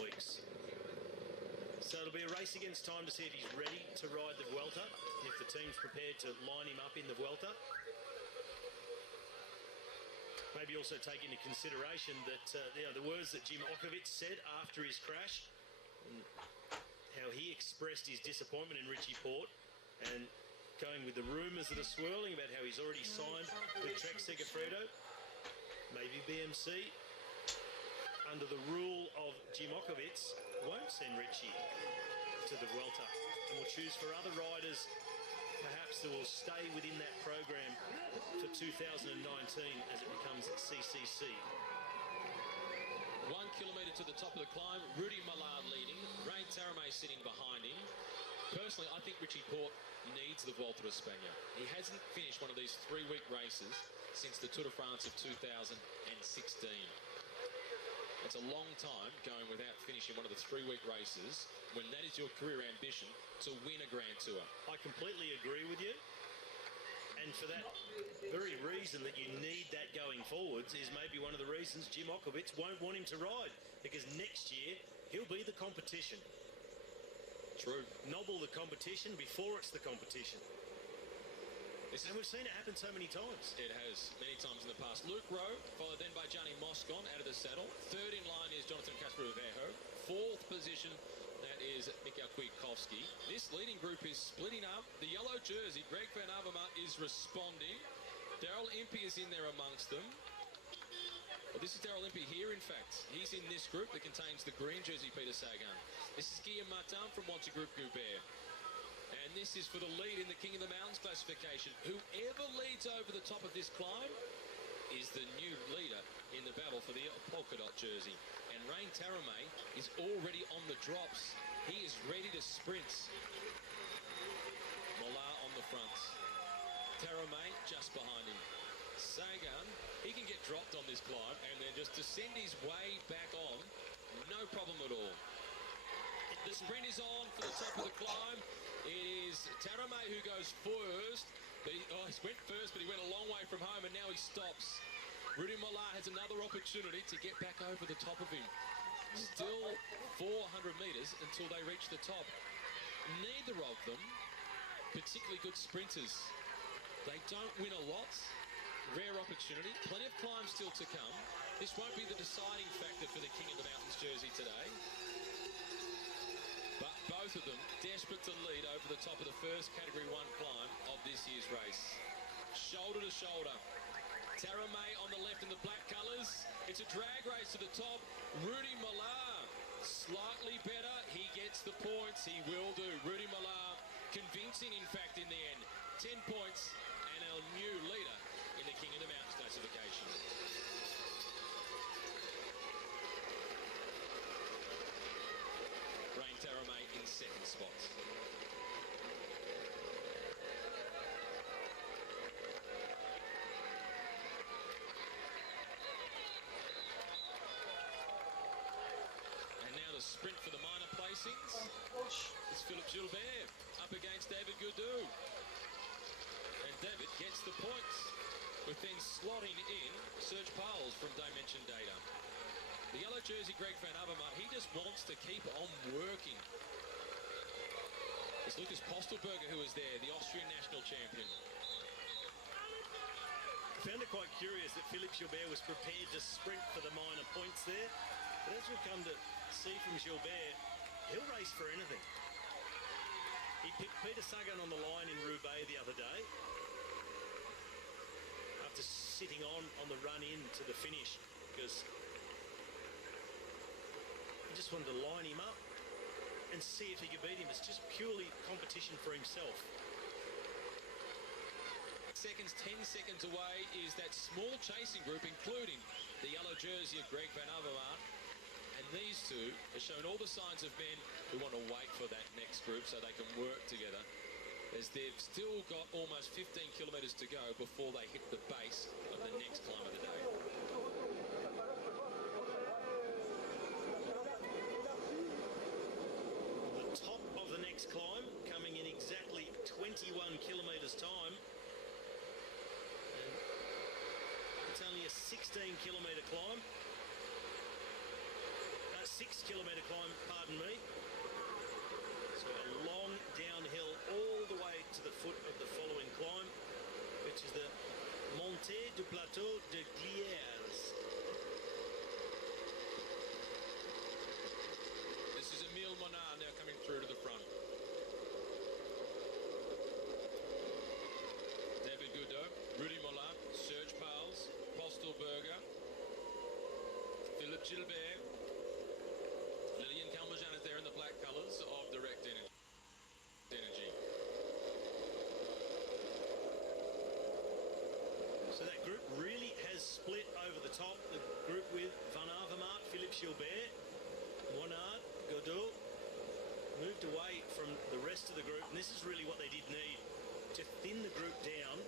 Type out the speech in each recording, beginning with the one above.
weeks. So it'll be a race against time to see if he's ready to ride the Vuelta, and if the team's prepared to line him up in the Vuelta. Maybe also take into consideration that the words that Jim Okovich said after his crash, and how he expressed his disappointment in Richie Porte, and going with the rumours that are swirling about how he's already signed with Trek Segafredo. Maybe BMC, under the rule of Jim Okovich, won't send Richie to the Vuelta and will choose for other riders perhaps that will stay within that program for 2019 as it becomes CCC. 1 kilometre to the top of the climb, Rudy Millard leading, Ray Taramay sitting behind him. Personally, I think Richie Porte needs the Vuelta a España. He hasn't finished one of these 3-week races since the Tour de France of 2016. It's a long time going without finishing one of the 3-week races when that is your career ambition, to win a Grand Tour. I completely agree with you. And for that very reason that you need that going forwards is maybe one of the reasons Jim Okovich won't want him to ride, because next year he'll be the competition. True. Nobble the competition before it's the competition. And we've seen it happen so many times. It has, many times in the past. Luke Rowe, followed then by Gianni Moscon out of the saddle. Third in line is Jonathan Casper-Uvejo. Fourth position, that is Mikael Kwiatkowski. This leading group is splitting up. The yellow jersey, Greg Van Avermaet, is responding. Daryl Impey is in there amongst them. Well, this is Daryl Impey here, in fact. He's in this group that contains the green jersey, Peter Sagan. This is Guillaume Martin from Wanty Group Goubert. And this is for the lead in the King of the Mountains classification. Whoever leads over the top of this climb is the new leader in the battle for the polka dot jersey. And Rain Taramay is already on the drops. He is ready to sprint. Mollard on the front. Taramay just behind him. Sagan, he can get dropped on this climb and then just descend his way back on. No problem at all. The sprint is on for the top of the climb. It is Taramay who goes first. But he went first, but he went a long way from home, and now he stops. Rudy Mollard has another opportunity to get back over the top of him. Still 400 metres until they reach the top. Neither of them particularly good sprinters. They don't win a lot. Rare opportunity. Plenty of climbs still to come. This won't be the deciding factor for the King of the Mountains jersey today. But both of them desperate to lead over the top of the first Category 1 climb of this year's race. Shoulder to shoulder. Taramay on the left in the black colours. It's a drag race to the top. Rudy Mollard, slightly better. He gets the points. He will do. Rudy Mollard, convincing in fact in the end. 10 points and our new leader in the King of the Mountains classification. Rain Taramay in second spot. And now the sprint for the minor placings. It's Philippe Gilbert up against David Gaudu. And David gets the points, with then slotting in Serge Pauls from Dimension Data. The yellow jersey, Greg Van Avermaet, he just wants to keep on working. It's Lucas Postelberger who is there, the Austrian national champion. I found it quite curious that Philippe Gilbert was prepared to sprint for the minor points there. But as we've come to see from Gilbert, he'll race for anything. He picked Peter Sagan on the line in Roubaix the other day, after sitting on the run in to the finish, because he just wanted to line him up and see if he could beat him. It's just purely competition for himself. Seconds, 10 seconds away is that small chasing group, including the yellow jersey of Greg Van Avermaet. And these two have shown all the signs of men who want to wait for that next group so they can work together, as they've still got almost 15 kilometres to go before they hit the base of the next climb of the day. The top of the next climb coming in exactly 21 kilometres time. And it's only a 16 kilometre climb. 6-kilometre climb, pardon me. So a long downhill all the way to the foot of the following climb, which is the Montée du Plateau de Glières. This is Emile Monard now coming through to the front. David Goudot, Rudy Mollin, Serge Pals, Postelberger, Philippe Gilbert, Lillian Calmejean is there in the black colours of Direct Energy. So that group really has split over the top. The group with Van Avermaet, Philippe Gilbert, Monard, Godot moved away from the rest of the group, and this is really what they did need, to thin the group down,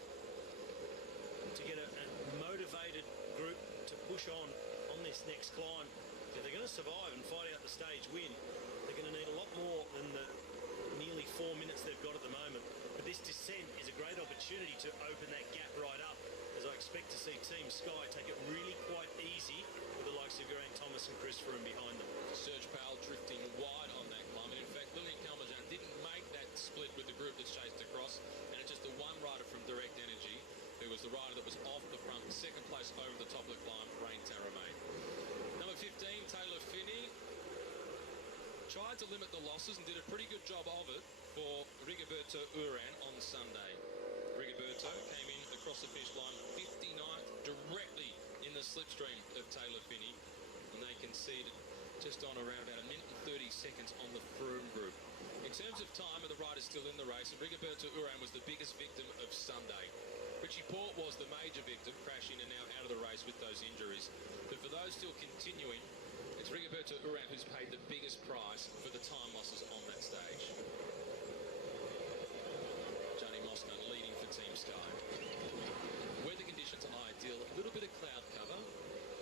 to get a motivated group to push on this next climb. If they're going to survive and fight out the stage win, they're going to need a lot more than the nearly 4 minutes they've got at the moment. But this descent is a great opportunity to open that gap right up, as I expect to see Team Sky take it really quite easy with the likes of Geraint Thomas and Chris Froome behind them. Serge Pal drifting wide on that climb, and in fact Lillian Calmejean didn't make that split with the group that's chased across, and it's just the one rider from Direct Energy who was the rider that was off the front, second place over the top of the climb, Rain Taramay. Number 15, Taylor Phinney, tried to limit the losses and did a pretty good job of it for Rigoberto Urán on Sunday. Rigoberto came in across the finish line 59th, directly in the slipstream of Taylor Phinney, and they conceded just on around about 1 minute and 30 seconds on the Froome group. In terms of time, the riders still in the race, and Rigoberto Urán was the biggest victim of Sunday. Richie Porte was the major victim, crashing and now out of the race with those injuries. But for those still continuing, it's Rigoberto Urán who's paid the biggest price for the time losses on that stage. Gianni Moscon leading for Team Sky. Weather conditions are ideal, a little bit of cloud cover,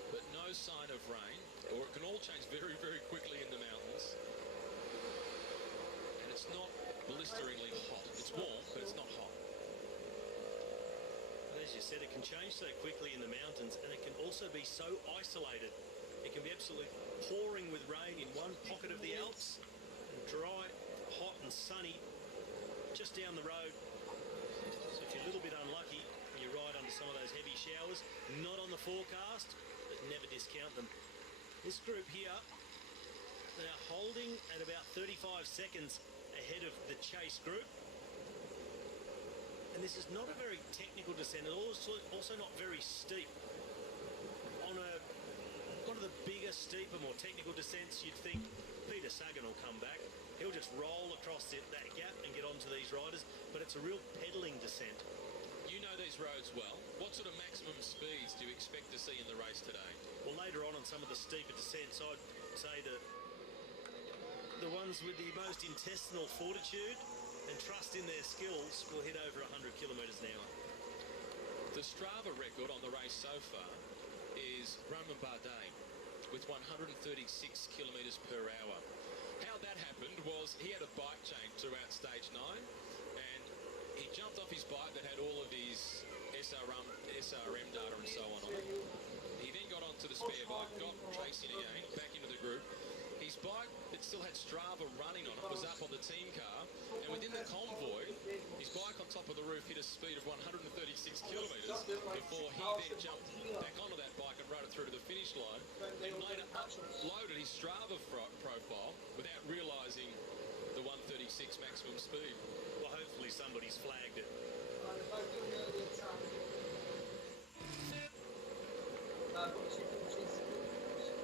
but no sign of rain, or it can all change very, very quickly in the mountains. And it's not blisteringly hot. It's warm, but it's not hot. As you said, it can change so quickly in the mountains, and it can also be so isolated. It can be absolutely pouring with rain in one pocket of the Alps, and dry, hot and sunny just down the road. So if you're a little bit unlucky, you ride under some of those heavy showers. Not on the forecast, but never discount them. This group here, they are holding at about 35 seconds ahead of the chase group. And this is not a very technical descent, and also not very steep. On one of the bigger, steeper, more technical descents, you'd think Peter Sagan will come back. He'll just roll across that gap and get onto these riders, but it's a real pedalling descent. You know these roads well. What sort of maximum speeds do you expect to see in the race today? Well, later on some of the steeper descents, I'd say that the ones with the most intestinal fortitude and trust in their skills will hit over 100 kilometres an hour. The Strava record on the race so far is Romain Bardet with 136 kilometres per hour. How that happened was he had a bike chain throughout stage 9, and he jumped off his bike that had all of his SRM data and so on. He then got onto the spare bike, got tracing again, back into the group. His bike that still had Strava running on it was up on the team car, and within the convoy, his bike on top of the roof hit a speed of 136 kilometres before he then jumped back onto that bike and rode it through to the finish line, and later uploaded his Strava profile without realising the 136 maximum speed. Well, hopefully somebody's flagged it.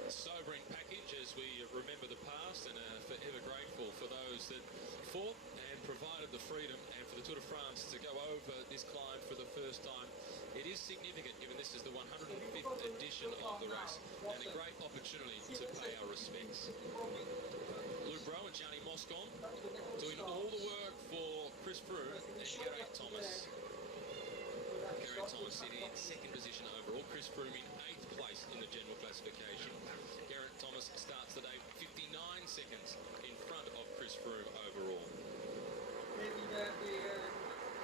Sobering package as we remember the past, and are forever grateful for those that fought and provided the freedom, and for the Tour de France to go over this climb for the first time. It is significant given this is the 105th edition of the race, and a great opportunity to pay our respects. Luke Rowe and Gianni Moscon doing all the work for Chris Froome and Geraint Thomas. Geraint Thomas sitting in second position overall, Chris Froome in 8th place in the general classification. Geraint Thomas starts the day 59 seconds in front of Chris Froome overall.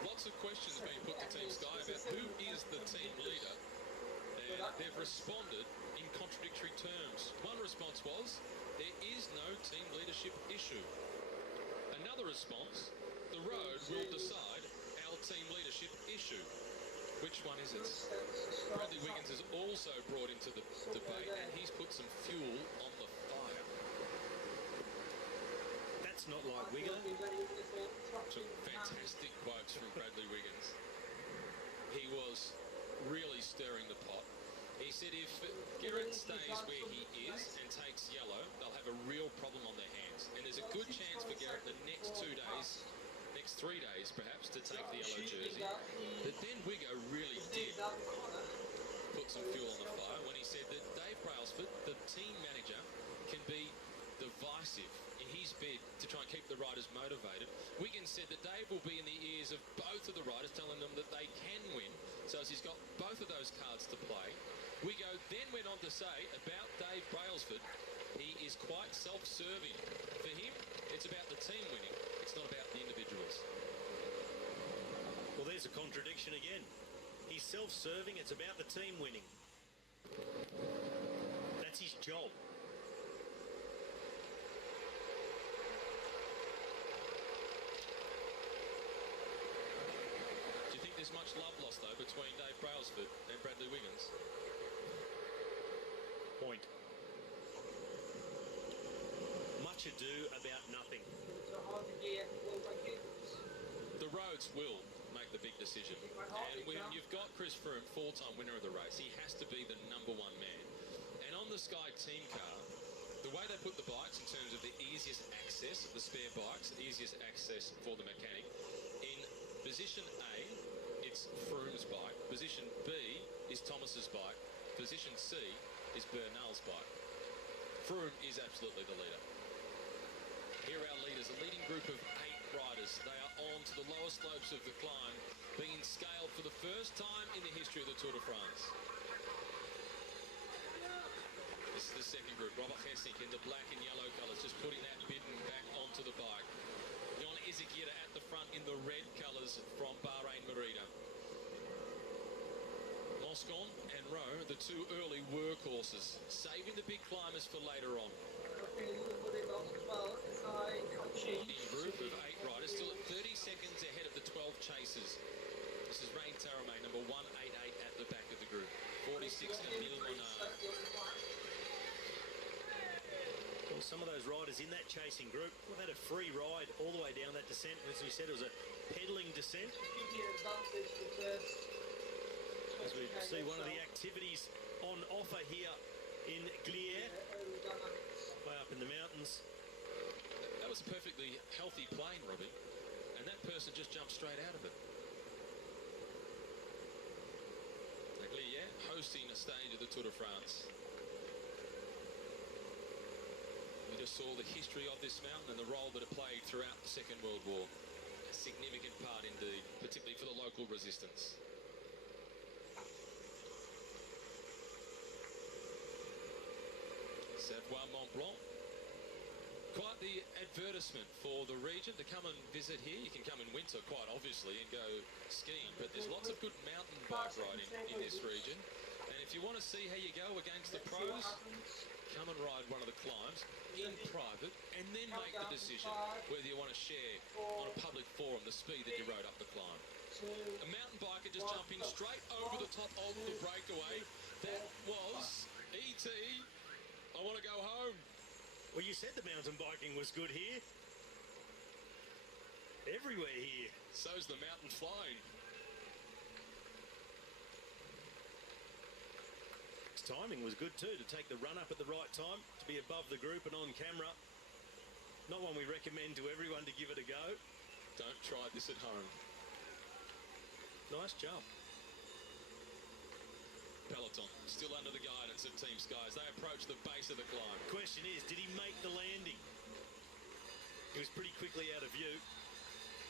Lots of questions being put to Team Sky about who is the team leader, and they've responded in contradictory terms. One response was, there issue. Another response, the road will decide our team leadership issue. Which one is it? Bradley Wiggins is also brought into the debate, and he's put some fuel on the fire. That's not like Wigger. Some fantastic quotes from Bradley Wiggins. He was really stirring the pot. He said if Garrett stays where he is and takes yellow, they'll have a real problem on their hands. And there's a good chance for Garrett the next 2 days, next 3 days perhaps, to take the yellow jersey. But then Wigger really did put some fuel on the fire when he said that Dave Brailsford, the team manager, can be divisive in his bid to try and keep the riders motivated. Wiggins said that Dave will be in the ears of both of the riders, telling them that they can win. So as he's got both of those cards to play. Wiggo then went on to say about Dave Brailsford, he is quite self-serving. For him, it's about the team winning. It's not about the individuals. Well, there's a contradiction again. He's self-serving. It's about the team winning. That's his job. Do you think there's much love lost, though, between Dave Brailsford and Bradley Wiggins? Point. Much ado about nothing. The roads will make the big decision. And when you've got Chris Froome, four-time winner of the race, he has to be the #1 man. And on the Sky team car, the way they put the bikes in terms of the easiest access, the spare bikes, the easiest access for the mechanic, in position A, it's Froome's bike. Position B is Thomas's bike. Position C is Bernal's bike. Froome is absolutely the leader. Here are our leaders, a leading group of 8 riders. They are on to the lower slopes of the climb, being scaled for the first time in the history of the Tour de France. This is the second group. Robert Hessink in the black and yellow colours, just putting that bidden back onto the bike. Jon Izagirre at the front in the red colours from Bahrain Merida. Moscon and Rowe, the 2 early workhorses, saving the big climbers for later on. Leading group of 8 riders, still at 30 seconds ahead of the 12 chasers. This is Rain Taramay, number 188 at the back of the group. 46 Emile Monard. Well, some of those riders in that chasing group have had a free ride all the way down that descent. As we said, it was a pedalling descent. As we see one of the activities on offer here in Glières, way up in the mountains. That was a perfectly healthy plane, Robbie, and that person just jumped straight out of it. Glières hosting a stage of the Tour de France. We just saw the history of this mountain and the role that it played throughout the Second World War. A significant part indeed, particularly for the local resistance. Savoie Mont Blanc. Quite the advertisement for the region to come and visit here. You can come in winter, quite obviously, and go skiing, but there's lots of good mountain bike riding in this region. And if you want to see how you go against the pros, come and ride one of the climbs in private and then make the decision whether you want to share on a public forum the speed that you rode up the climb. A mountain biker just jumping straight over the top of the breakaway. That was E.T. I want to go home. Well, you said the mountain biking was good here. Everywhere here. So's the mountain flying. His timing was good too, to take the run up at the right time, to be above the group and on camera. Not one we recommend to everyone to give it a go. Don't try this at home. Nice jump. Peloton still under the guidance of Team Sky as they approach the base of the climb. Question is, did he make the landing? He was pretty quickly out of view.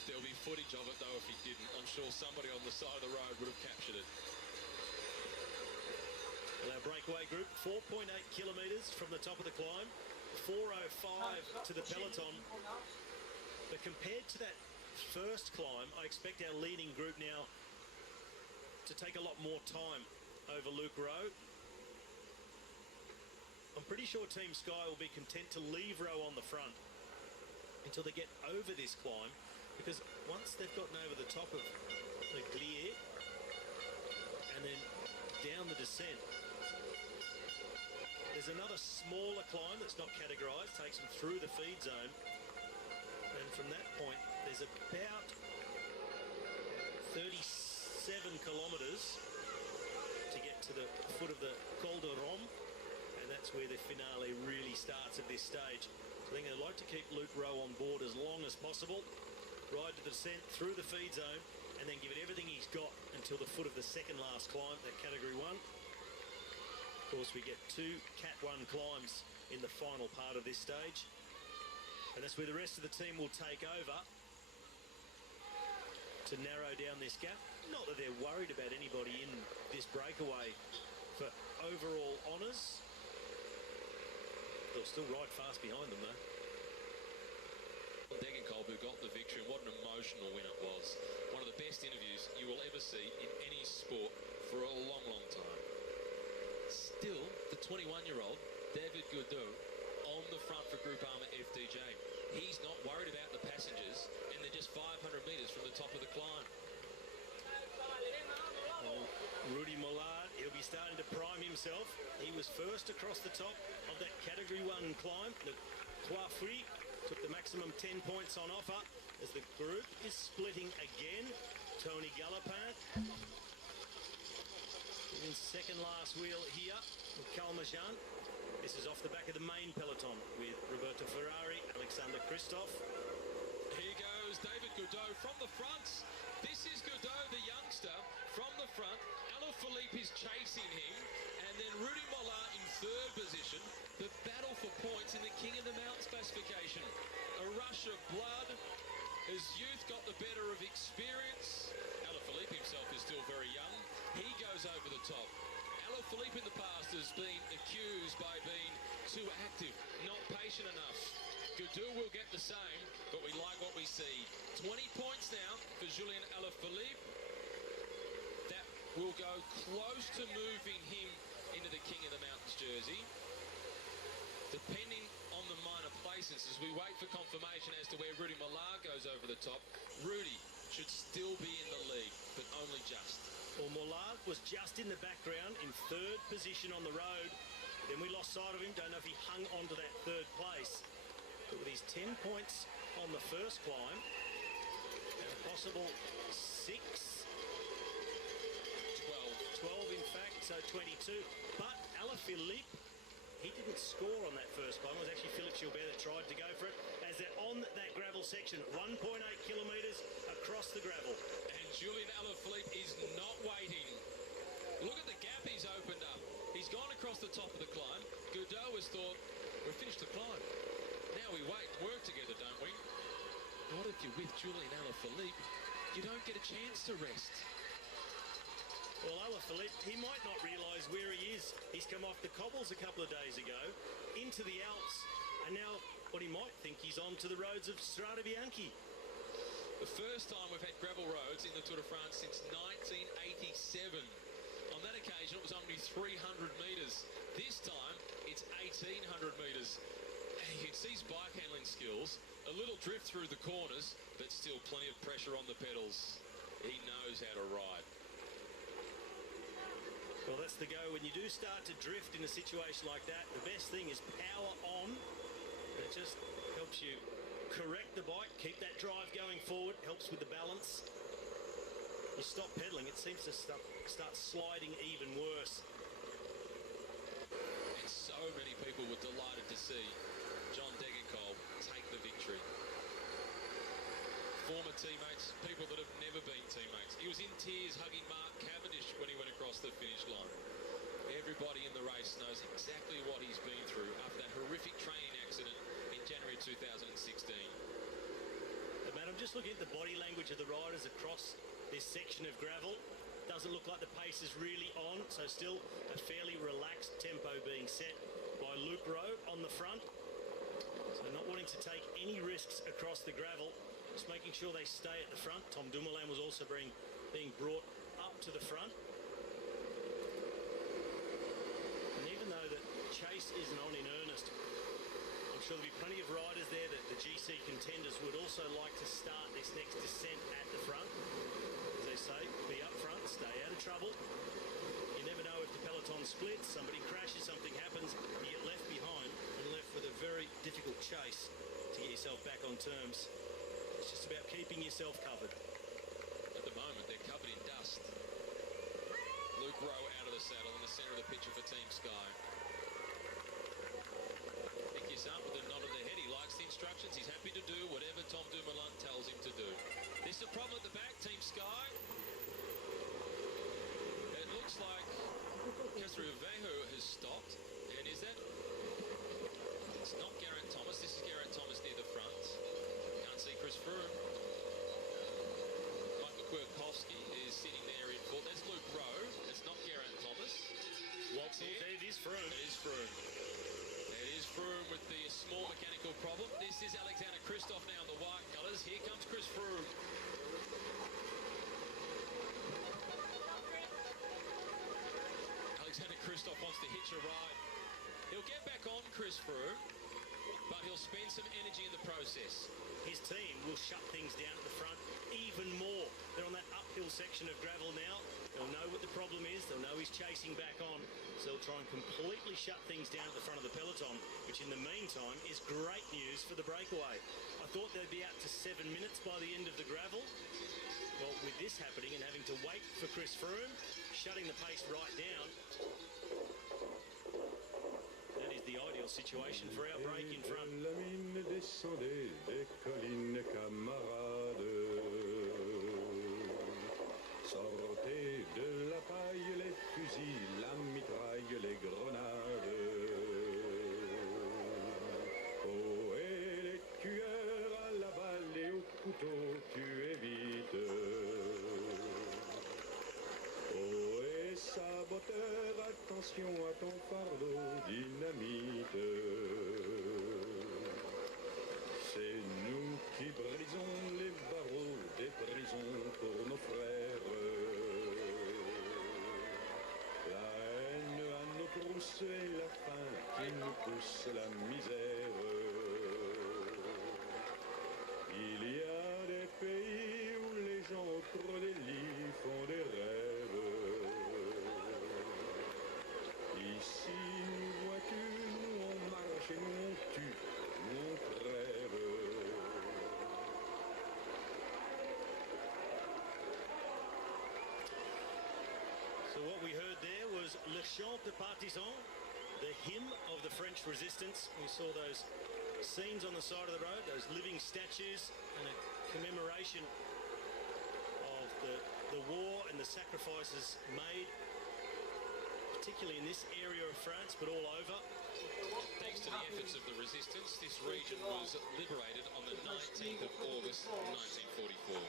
There'll be footage of it though if he didn't. I'm sure somebody on the side of the road would have captured it. Well, our breakaway group, 4.8 kilometres from the top of the climb, 4:05 to the peloton. But compared to that first climb, I expect our leading group now to take a lot more time over Luke Rowe. I'm pretty sure Team Sky will be content to leave Rowe on the front. until they get over this climb, because once they've gotten over the top of the Glier and then down the descent, there's another smaller climb that's not categorised, takes them through the feed zone, and from that point there's about 37 kilometres to get to the foot of the Col de Rome, and that's where the finale really starts at this stage. I think they'd like to keep Luke Rowe on board as long as possible, ride to the descent through the feed zone, and then give it everything he's got until the foot of the second last climb, that Category 1. Of course, we get 2 Cat 1 climbs in the final part of this stage, and that's where the rest of the team will take over to narrow down this gap. Not that they're worried about anybody in this breakaway for overall honours. They'll still ride fast behind them, though. Degenkolb, who got the victory, and what an emotional win it was. One of the best interviews you will ever see in any sport for a long, long time. Still, the 21-year-old, David Godot, on the front for Group Armour FDJ. He's not worried about the passengers, and they're just 500 metres from the top of the climb. Rudy Mollard, he'll be starting to prime himself. He was first across the top of that Category 1 climb. The Trois Fruits took the maximum 10 points on offer as the group is splitting again. Tony Galopin in second last wheel here with Calmajan. This is off the back of the main peloton with Roberto Ferrari, Alexander Kristoff. Here goes David Godot from the front. This is Godot, the youngster, from the front. Alaphilippe is chasing him, and then Rudy Mollard in third position. The battle for points in the King of the Mountains classification. A rush of blood as youth got the better of experience. Alaphilippe himself is still very young. He goes over the top. Alaphilippe in the past has been accused by being too active, not patient enough. Godot will get the same, but we like what we see. 20 points now for Julien Alaphilippe. That will go close to moving him into the King of the Mountains jersey. Depending on the minor places, as we wait for confirmation as to where Rudy Mollard goes over the top, Rudy should still be in the lead, but only just. Well, Mollard was just in the background in third position on the road. Then we lost sight of him. Don't know if he hung on to that third place. But with his 10 points on the first climb, and a possible 6, 12 in fact, so 22. But Alaphilippe, he didn't score on that first climb. It was actually Philippe Gilbert that tried to go for it, as they're on that gravel section, 1.8 kilometres across the gravel. And Julien Alaphilippe is not waiting. Look at the gap he's opened up. He's gone across the top of the climb. Godot has thought, we've finished the climb. Now we wait, work together, don't we? What if you're with Julien Alaphilippe? You don't get a chance to rest. Well, Alaphilippe, he might not realise where he is. He's come off the cobbles a couple of days ago, into the Alps, and now what he might think he's on to the roads of Strade Bianche. The first time we've had gravel roads in the Tour de France since 1987. On that occasion, it was only 300 metres. This time, it's 1,800 metres. And you can see his bike handling skills. A little drift through the corners, but still plenty of pressure on the pedals. He knows how to ride. Well, that's the go. When you do start to drift in a situation like that, the best thing is power on. It just helps you correct the bike, keep that drive going forward, helps with the balance. You stop pedaling, it seems to start sliding even worse. And so many people were delighted to see John Degenkolb take the victory. Former teammates, people that have never been teammates. He was in tears hugging Mark Cavendish when he went across the finish line. Everybody in the race knows exactly what he's been through after that horrific training accident in January 2016. But, Matt, I'm just looking at the body language of the riders across this section of gravel. Doesn't look like the pace is really on, so still a fairly relaxed tempo being set by Luke Rowe on the front. So not wanting to take any risks across the gravel, just making sure they stay at the front. Tom Dumoulin was also being brought up to the front. And even though the chase isn't on in earnest, I'm sure there'll be plenty of riders there that the GC contenders would also like to start this next descent at the front. As they say, be up front, stay out of trouble. You never know if the peloton splits, somebody crashes, something happens, you get left behind and left with a very difficult chase to get yourself back on terms. It's just about keeping yourself covered. At the moment, they're covered in dust. Luke Rowe out of the saddle in the centre of the picture for Team Sky. Nicky up with a nod of the head. He likes the instructions. He's happy to do whatever Tom Dumoulin tells him to do. There's a problem at the back, Team Sky. It looks like Castrovejo has stopped. And is that? It's not Geraint Thomas. This is Geraint Thomas near the front. Can't see Chris Froome. Michael Kwiatkowski is sitting there in fourth. That's Luke Rowe. It's not Geraint Thomas. What's it? It is Froome. It is Froome. It is Froome with the small mechanical problem. This is Alexander Kristoff now in the white colours. Here comes Chris Froome. Alexander Kristoff wants to hitch a ride. He'll get back on Chris Froome, but he'll spend some energy in the process. His team will shut things down at the front even more. They're on that uphill section of gravel now. They'll know what the problem is. They'll know he's chasing back on. So they'll try and completely shut things down at the front of the peloton, which in the meantime is great news for the breakaway. I thought they'd be out to 7 minutes by the end of the gravel. Well, with this happening and having to wait for Chris Froome, shutting the pace right down, that is the ideal situation for our break in front. La mine descendait des collines, camarades. Sortez de la paille les fusils, la mitraille, les grenades. Oh, et les tueurs à la balle et au couteau, tuez vite. Oh, et saboteur, attention à ton fardeau, dynamite. C'est nous qui brisons les barreaux des prisons pour nos frères. La haine à nos trousses et la faim qui nous pousse la misère. Il y a des pays où les gens au creux des lits font des rêves. Ici, nous vois-tu, nous on marche et nous on tue, nous on crève. So what we heard there was Le Chant de Partisan, the hymn of the French resistance. We saw those scenes on the side of the road, those living statues, and a commemoration of the war and the sacrifices made, particularly in this area of France, but all over. Thanks to the efforts of the resistance, this region was liberated on the 19th of August 1944.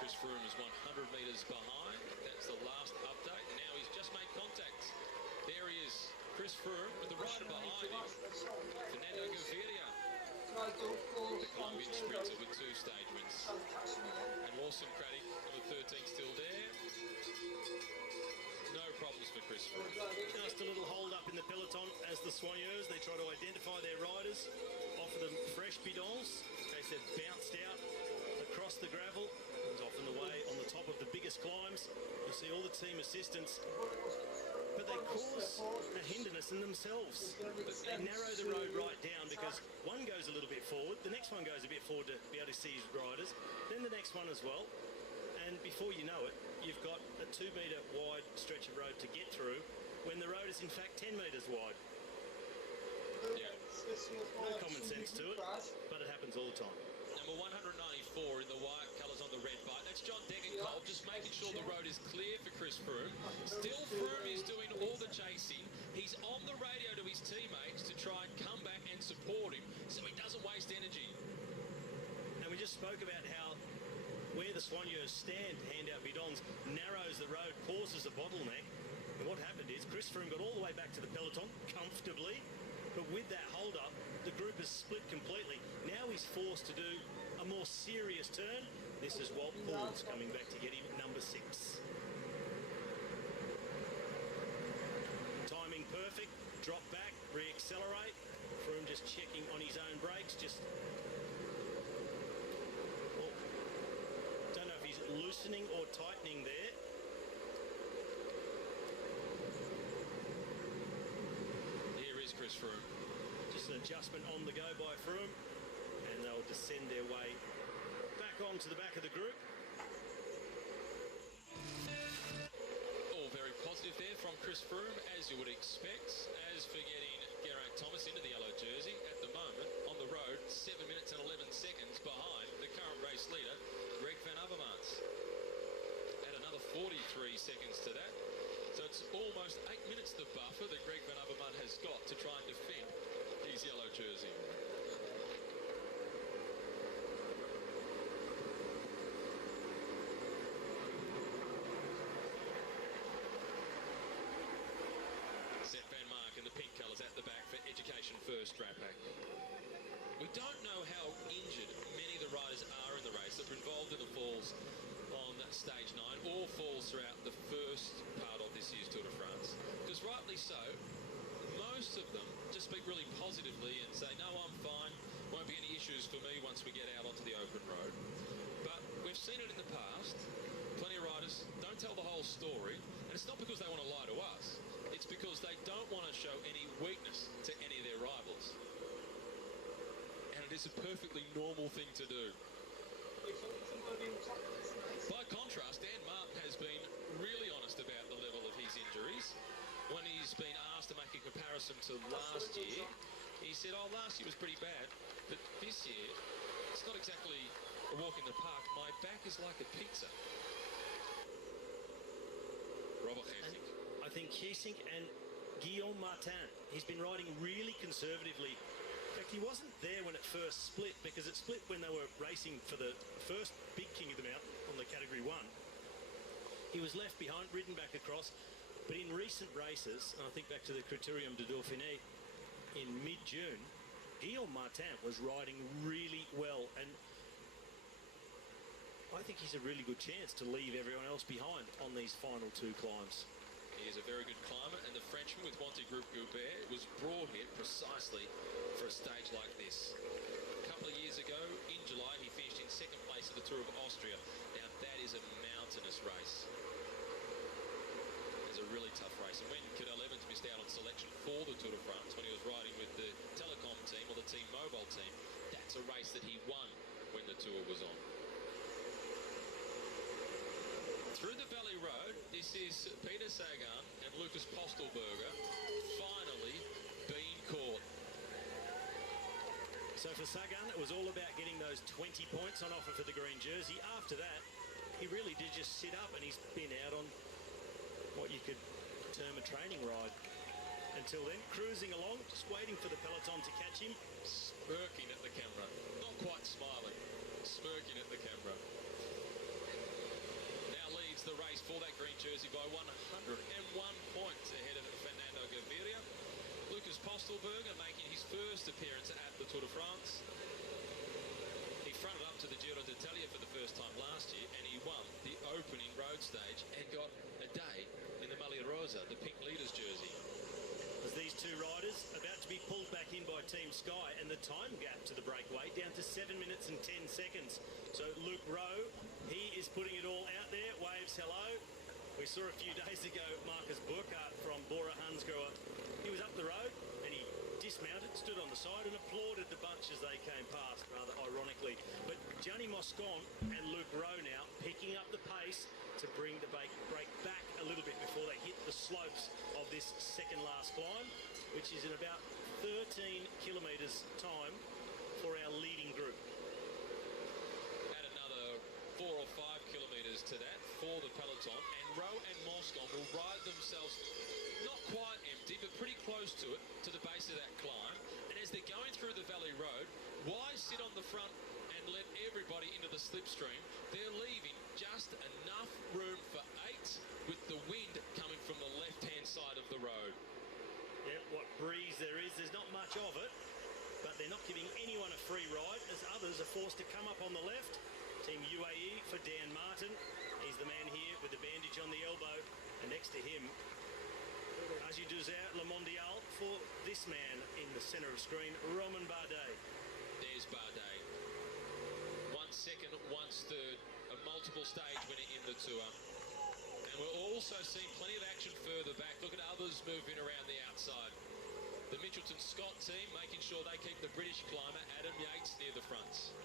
Chris Froome is 100 metres behind. That's the last update. Now he's just made contact. There he is, Chris Froome with the rider behind him, Fernando Gaviria, the Colombian sprinter with 2 stage wins. And Lawson Craddock, number 13, still there. No problems for Chris Froome. Just a little hold up in the peloton as the soigneurs, they try to identify their riders, offer them fresh bidons in case they've bounced out across the gravel. It's often the way on the top of the biggest climbs. You see all the team assistants, but they cause a hindrance in themselves. They narrow the road right down because one goes a little bit forward, the next one goes a bit forward to be able to see his riders, then the next one as well. And before you know it, you've got a 2 metre wide stretch of road to get through when the road is in fact 10 metres wide. Yeah. No common sense to it, but it happens all the time. Number 194 in the white colours on the red bike. That's John Degenkolb, just making sure the road is clear for Chris Froome. Still, Froome is doing all the chasing. He's on the radio to his teammates to try and come back and support him so he doesn't waste energy. And we just spoke about how where the soigneurs stand to hand out bidons narrows the road, causes a bottleneck. And what happened is Chris Froome got all the way back to the peloton comfortably, but with that hold-up, the group has split completely. Now he's forced to do a more serious turn. This is Walt Pouls coming back to get him at number 6. Timing perfect, just checking on his own brakes, just... Well, don't know if he's loosening or tightening there. Here is Chris Froome. Just an adjustment on the go by Froome, and they'll descend their way back onto the back of the group. All very positive there from Chris Froome, as you would expect. As for getting Geraint Thomas into the yellow jersey, at the moment on the road, 7 minutes and 11 seconds behind the current race leader, Greg Van Avermaet. Add another 43 seconds to that. So it's almost 8 minutes the buffer that Greg Van Avermaet has got to try and defend his yellow jersey. Seth Van Mark in the pink colours at the back for Education First strap pack. We don't know how injured many of the riders are in the race that were involved in the falls on stage 9 or falls throughout the first part of this year's Tour de France. Because rightly so, most of them just speak really positively and say, no, I'm fine, won't be any issues for me once we get out onto the open road. But we've seen it in the past. Plenty of riders don't tell the whole story, and it's not because they want to lie to us. It's because they don't want to show any weakness to any of their rivals. And it is a perfectly normal thing to do. By contrast, Dan Martin has been really honest about the level of his injuries. When he's been asked to make a comparison to last year, he said, oh, last year was pretty bad, but this year, it's not exactly a walk in the park. My back is like a pizza. Robert Geesink. I think Geesink and Guillaume Martin, he's been riding really conservatively. In fact, he wasn't there when it first split, because it split when they were racing for the first big King of the Mountain on the Category 1. He was left behind, ridden back across, but in recent races, and I think back to the Critérium de Dauphiné in mid-June, Guillaume Martin was riding really well, and I think he's a really good chance to leave everyone else behind on these final two climbs. He is a very good climber, and the Frenchman with Wanty Group Goubert was brought here precisely for a stage like this. A couple of years ago, in July, he finished in second place at the Tour of Austria. Now, that is a mountainous race. It's a really tough race. And when Cadel Evans missed out on selection for the Tour de France, when he was riding with the Telecom team or the Team Mobile team, that's a race that he won when the Tour was on. Through the Valley Road, this is Peter Sagan and Lucas Postelberger finally being caught. So for Sagan, it was all about getting those 20 points on offer for the green jersey. After that, he really did just sit up, and he's been out on what you could term a training ride. Until then, cruising along, just waiting for the peloton to catch him. Smirking at the camera. Not quite smiling, smirking at the camera. The race for that green jersey by 101 points ahead of Fernando Gaviria. Lucas Postelberger making his first appearance at the Tour de France. He fronted up to the Giro d'Italia for the first time last year, and he won the opening road stage and got a day in the Maglia Rosa, the pink leaders jersey. As these two riders about to be pulled back in by Team Sky, and the time gap to the breakaway down to 7 minutes and 10 seconds. So Luke Rowe, he is putting it all out there, waves hello. We saw a few days ago Marcus Burkhardt from Bora Hansgrohe. He was up the road and he dismounted, stood on the side and applauded the bunch as they came past, rather ironically. But Gianni Moscon and Luke Rowe now picking up the pace to bring the break back a little bit before they hit the slopes of this second last climb, which is in about 13 kilometres time for our leading group. Add another 4 or 5 kilometres to that for the peloton, and Rowe and Moscon will ride themselves not quite empty, but pretty close to it, to the base of that climb. And as they're going through the Valley Road, why sit on the front and let everybody into the slipstream? They're leaving just enough room for 8 with the wind coming from the left-hand side of the road. Yeah, what breeze there is, there's not much of it, but they're not giving anyone a free ride as others are forced to come up on the left. Team UAE for Dan Martin. He's the man here with the bandage on the elbow, and next to him, Agi Duzer Le Mondial for this man in the centre of screen, Roman Bardet. There's Bardet. 1 second, 1 third, a multiple stage winner in the tour. And we're also seeing plenty of action further back. Look at others moving around the outside. The Mitchelton Scott team making sure they keep the British climber Adam Yates near the fronts.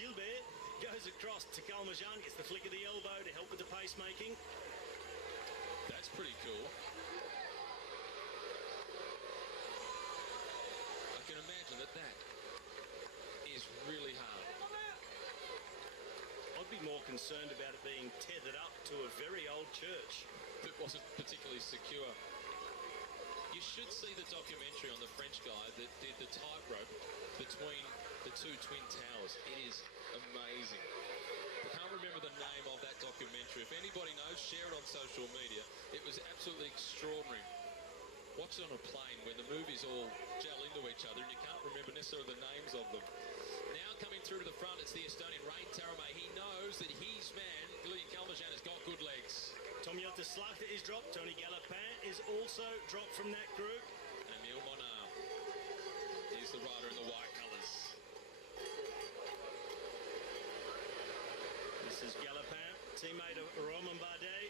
Gilbert goes across to Kalmajan, gets the flick of the elbow to help with the pacemaking. That's pretty cool. I can imagine that is really hard. I'd be more concerned about it being tethered up to a very old church. That wasn't particularly secure. You should see the documentary on the French guy that did the tightrope between the two twin towers. It is amazing. I can't remember the name of that documentary. If anybody knows, share it on social media. It was absolutely extraordinary. Watch it on a plane when the movies all gel into each other and you can't remember necessarily the names of them. Now coming through to the front, it's the Estonian Rain Taramay. He knows that his man, Ilya Kalmajan, has got good legs. Tomiota Slagta is dropped. Tony Galopin is also dropped from that group. And Emile Monard is the rider in the white colours. This is Galopin, teammate of Roman Bardet.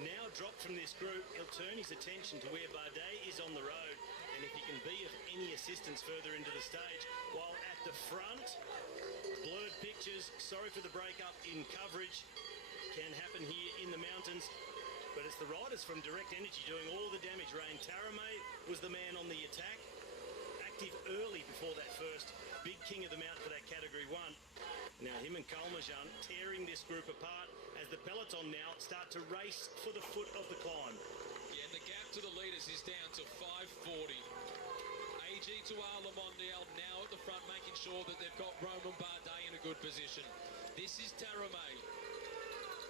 Now dropped from this group, he'll turn his attention to where Bardet is on the road, and if he can be of any assistance further into the stage. While at the front, blurred pictures, sorry for the breakup in coverage, can happen here in the mountains, but it's the riders from Direct Energy doing all the damage. Rain Taramay was the man on the attack, active early before that first big king of the mountain for that Category 1. Now him and Kalmajan tearing this group apart as the peloton now start to race for the foot of the climb. Yeah, and the gap to the leaders is down to 5:40. AG to Le Mondial now at the front, making sure that they've got Roman Bardet in a good position. This is Taramay,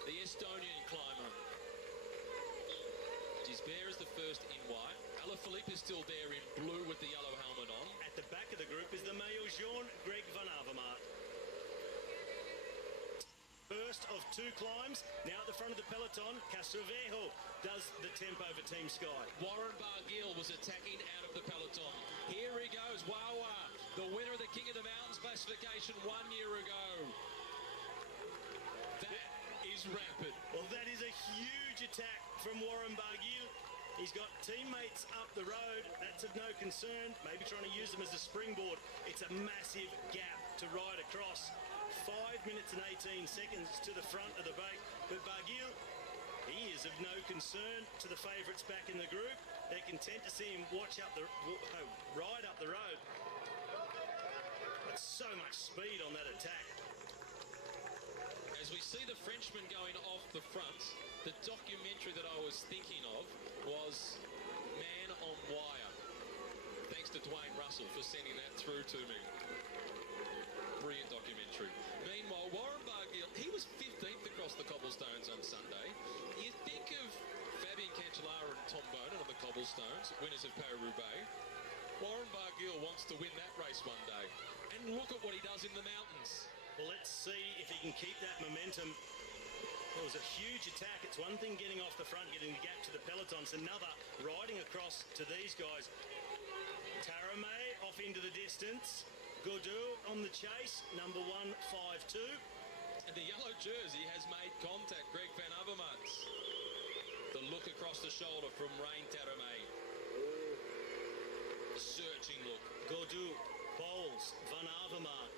the Estonian climber. Gisbert is the first in white. Alaphilippe is still there in blue with the yellow helmet on. At the back of the group is the Maillot Jaune, Greg Van Avermaet. First of 2 climbs. Now at the front of the peloton, Castrovejo does the tempo for Team Sky. Warren Barguil was attacking out of the peloton. Here he goes, Wawa, the winner of the King of the Mountains classification 1 year ago. That is rapid. Well, that is a huge attack from Warren Barguil. He's got teammates up the road. That's of no concern. Maybe trying to use them as a springboard. It's a massive gap to ride across. 5 minutes and 18 seconds to the front of the break. But Barguil, he is of no concern to the favourites back in the group. They're content to see him ride up the road. But so much speed on that attack. As we see the Frenchman going off the front, the documentary that I was thinking of was Man on Wire. Thanks to Dwayne Russell for sending that through to me. Brilliant documentary. Meanwhile, Warren Barguil, he was 15th across the cobblestones on Sunday. You think of Fabian Cancellara and Tom Bonan on the cobblestones, winners of Paris-Roubaix. Warren Barguil wants to win that race one day. And look at what he does in the mountains. Well, let's see if he can keep that momentum. It was a huge attack. It's one thing getting off the front, getting the gap to the peloton. It's another riding across to these guys. Taramay off into the distance. Godot on the chase, number 152. And the yellow jersey has made contact, Greg Van Avermaet. The look across the shoulder from Rain Taramay. A searching look. Godot, Bowles, Van Avermaet.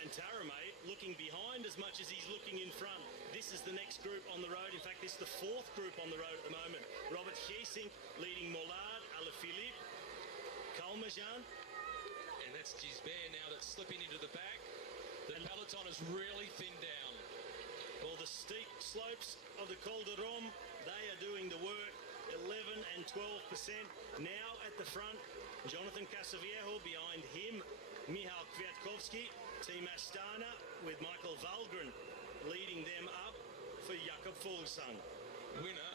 And Taramay looking behind as much as he's looking in front. This is the next group on the road. In fact, this is the 4th group on the road at the moment. Robert Geesink leading Mollard, Alaphilippe, Kalmajan. And that's Gisbert now that's slipping into the back. The peloton is really thinned down. Well, the steep slopes of the Col de Rome, they are doing the work. 11 and 12%. Now at the front, Jonathan Casaviejo. Behind him, Michal Kwiatkowski. Team Astana with Michael Valgren leading them up for Jakob Fuglsang. Winner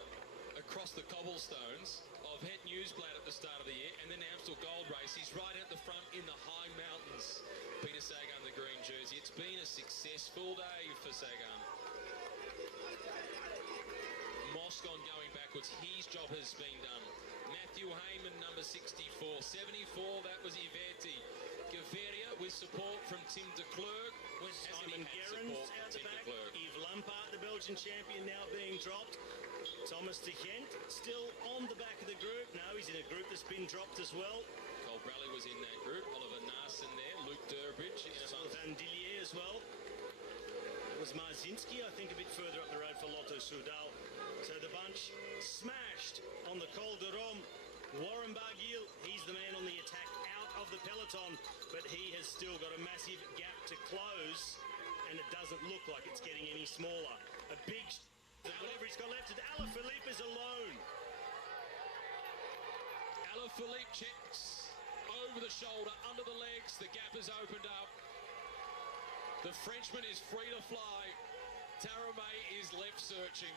across the cobblestones of Het Nieuwsblad at the start of the year and then Amstel Gold Race. He's right at the front in the high mountains. Peter Sagan, the green jersey. It's been a successful day for Sagan. backwards. His job has been done. Matthew Heyman, number 64. 74, that was Iverti. Gaviria with support from Tim de Klerk. Simon Gerrans out the back. Yves Lampaert, the Belgian champion, now being dropped. Thomas de Gent still on the back of the group. No, he's in a group that's been dropped as well. Cole Braley was in that group. Oliver Narsson there. Luke Durbridge. Van Dillier as well. It was Marzinski, I think, a bit further up the road for Lotto Soudal. So the bunch smashed on the Col de Rome. Warren Barguil, he's the man on the attack out of the peloton, but he has still got a massive gap to close, and it doesn't look like it's getting any smaller. A big... Whatever he's got left, and Alaphilippe is alone. Alaphilippe checks over the shoulder, under the legs. The gap has opened up. The Frenchman is free to fly. Taramay is left searching.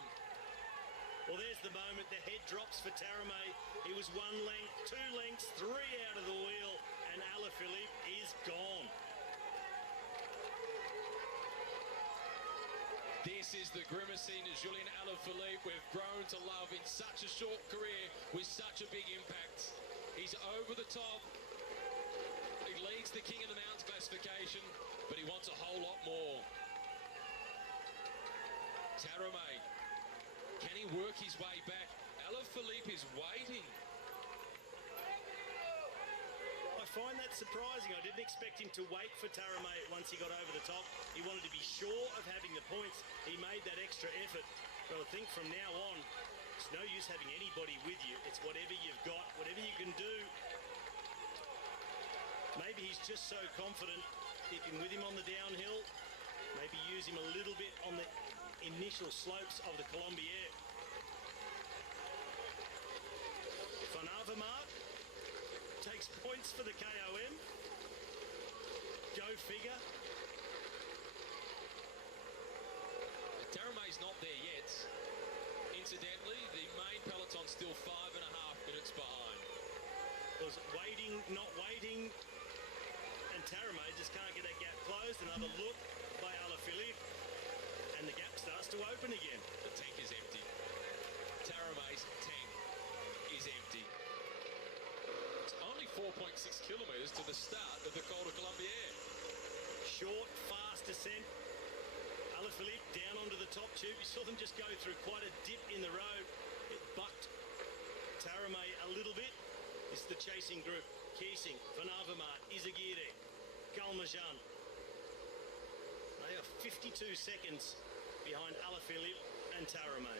Well, there's the moment. The head drops for Taramay. He was 1 length, 2 lengths, 3 out of the wheel, and Alaphilippe is gone. This is the grimacing of Julien Alaphilippe we've grown to love in such a short career with such a big impact. He's over the top. He leads the King of the Mountains classification, but he wants a whole lot more. Taramay, can he work his way back? Alaphilippe is waiting. I find that surprising. I didn't expect him to wait for Taramay once he got over the top. He wanted to be sure of having the points. He made that extra effort. But I think from now on, it's no use having anybody with you. It's whatever you've got, whatever you can do. Maybe he's just so confident. Keeping with him on the downhill. Maybe use him a little bit on the initial slopes of the Colombière. Van Avermaet takes points for the KOM. Go figure. Taramay's not there yet. Incidentally, the main peloton's still 5.5 minutes behind. Was waiting, not waiting, and Taramay just can't get that gap closed. Another look by Alaphilippe, and the gap starts to open again. The tank is empty. Taramay's tank is empty. It's only 4.6 kilometres to the start of the Col de Colombière. Short, fast descent. Alaphilippe down onto the top tube. You saw them just go through quite a dip in the road. It bucked Taramay a little bit. It's the chasing group. Kiesing, Van Avermaet, Izagirre, Calmejean. They are 52 seconds behind Alaphilippe and Taramay.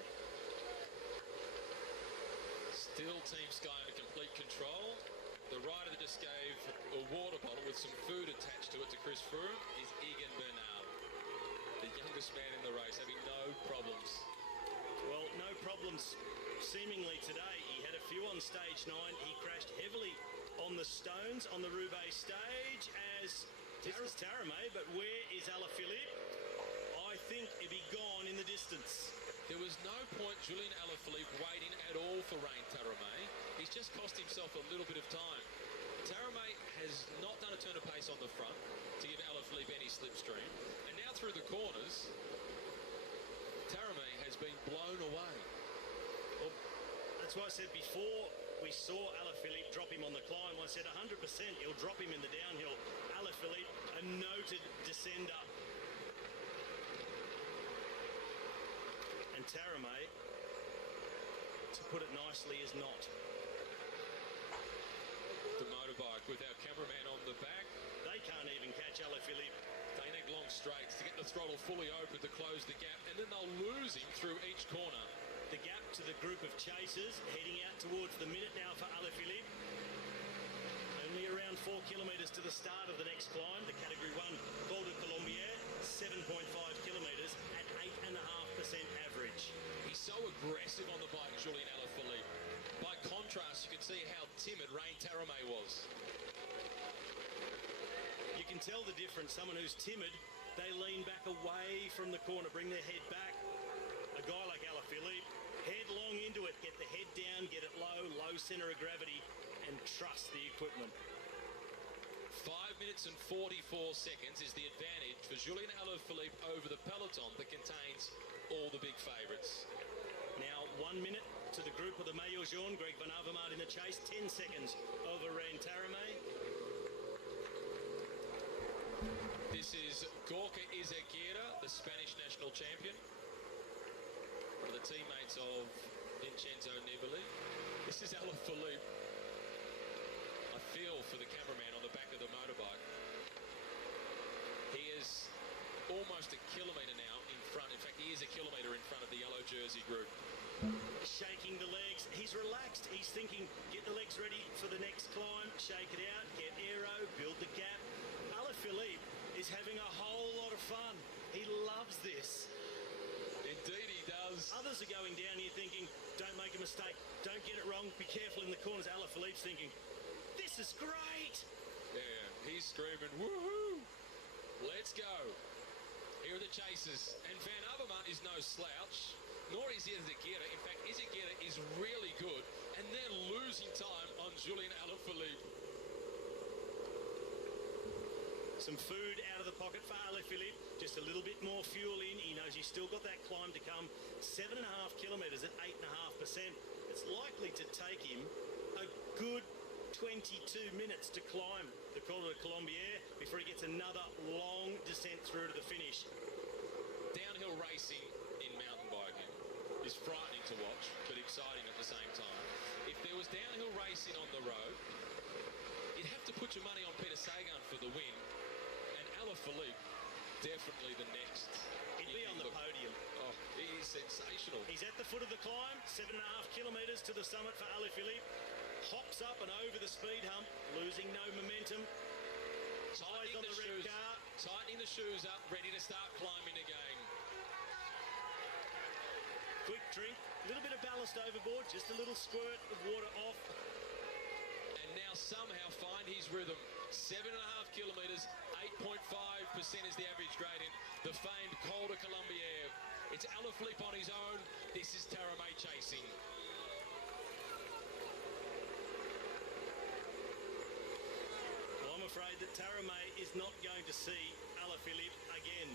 Still Team Sky under complete control. The rider that just gave a water bottle with some food attached to it to Chris Froome is Egan Bernal, the youngest man in the race, having no problems. Well, no problems seemingly today. He had a few on stage 9. He crashed heavily on the stones on the Roubaix stage as this is Taramay, but where is Alaphilippe? I think he'd be gone in the distance. There was no point Julien Alaphilippe waiting at all for Rein Taramay. He's just cost himself a little bit of time. Taramay has not done a turn of pace on the front to give Alaphilippe any slipstream. And now through the corners, Taramay has been blown away. Well, that's why I said before we saw Alaphilippe drop him on the climb, I said 100% he'll drop him in the downhill. Alaphilippe, a noted descender. And Taramay, to put it nicely, is not. The motorbike with our cameraman on the back. They can't even catch Alaphilippe. They need long straights to get the throttle fully open to close the gap, and then they'll lose him through each corner. The gap to the group of chasers heading out towards the minute now for Alaphilippe. Only around 4 kilometres to the start of the next climb. The Category 1 Col de Colombière, 7.5 kilometres at 8.5% average. He's so aggressive on the bike, Julien Alaphilippe. By contrast, you can see how timid Rein Taramay was. You can tell the difference. Someone who's timid, they lean back away from the corner, bring their head back. A guy like Alaphilippe, headlong into it, get the head down, get it low, low centre of gravity, and trust the equipment. 5 minutes and 44 seconds is the advantage for Julien Alaphilippe over the peloton that contains all the big favourites. Now 1 minute to the group of the Maillot Jaune. Greg Van Avermaet in the chase. 10 seconds over Ran Taramay. This is Gorka Izagirre, the Spanish national champion. One of the teammates of Vincenzo Nibali. This is Alaphilippe. I feel for the cameraman on the back of the motorbike. He is almost a kilometre now in front. In fact, he is a kilometre in front of the yellow jersey group. Shaking the legs. He's relaxed. He's thinking, get the legs ready for the next climb. Shake it out. Get aero. Build the gap. Alaphilippe is having a whole lot of fun. He loves this. Indeed he does. Others are going down here thinking, don't make a mistake. Don't get it wrong. Be careful in the corners. Alaphilippe's thinking, this is great. Yeah, he's screaming, woohoo! Let's go. Here are the chasers. And Van Avermaet is no slouch, nor is Izagirre. In fact, Izagirre is really good, and they're losing time on Julian Alaphilippe. Some food out of the pocket for Alaphilippe. Just a little bit more fuel in. He knows he's still got that climb to come. 7.5 kilometres at 8.5%. It's likely to take him a good 22 minutes to climb the Col de Colombière before he gets another long descent through to the finish. Downhill racing in mountain biking is frightening to watch, but exciting at the same time. If there was downhill racing on the road, you'd have to put your money on Peter Sagan for the win, and Alaphilippe definitely the next. He'd be on the podium. Oh, he is sensational. He's at the foot of the climb, 7.5 kilometres to the summit for Alaphilippe. Hops up and over the speed hump, losing no momentum. Eyes on the red car. Tightening the shoes up, ready to start climbing again. Quick drink, a little bit of ballast overboard, just a little squirt of water off. And now somehow find his rhythm. 7.5 kilometres, 8.5% is the average gradient. The famed Col de Colombière. It's Alaphilippe on his own. This is Taramay chasing. Well, I'm afraid that Taramay is not going to see Alaphilippe again.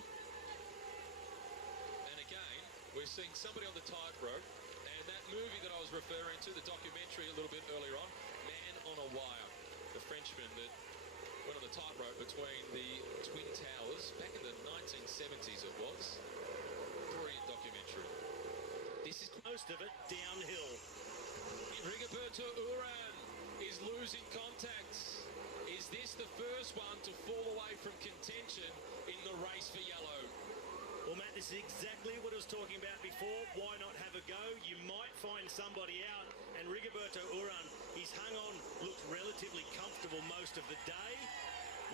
And again, we're seeing somebody on the tightrope. And that movie that I was referring to, the documentary a little bit earlier on, Man on a Wire. The Frenchman that went on the tightrope between the Twin Towers back in the 1970s it was. Brilliant documentary. This is most of it downhill. Rigoberto Urán is losing contacts. Is this the first one to fall away from contention in the race for yellow? Well, Matt, this is exactly what I was talking about before. Why not have a go? You might find somebody out. And Rigoberto Urán, he's hung on, looked relatively comfortable most of the day.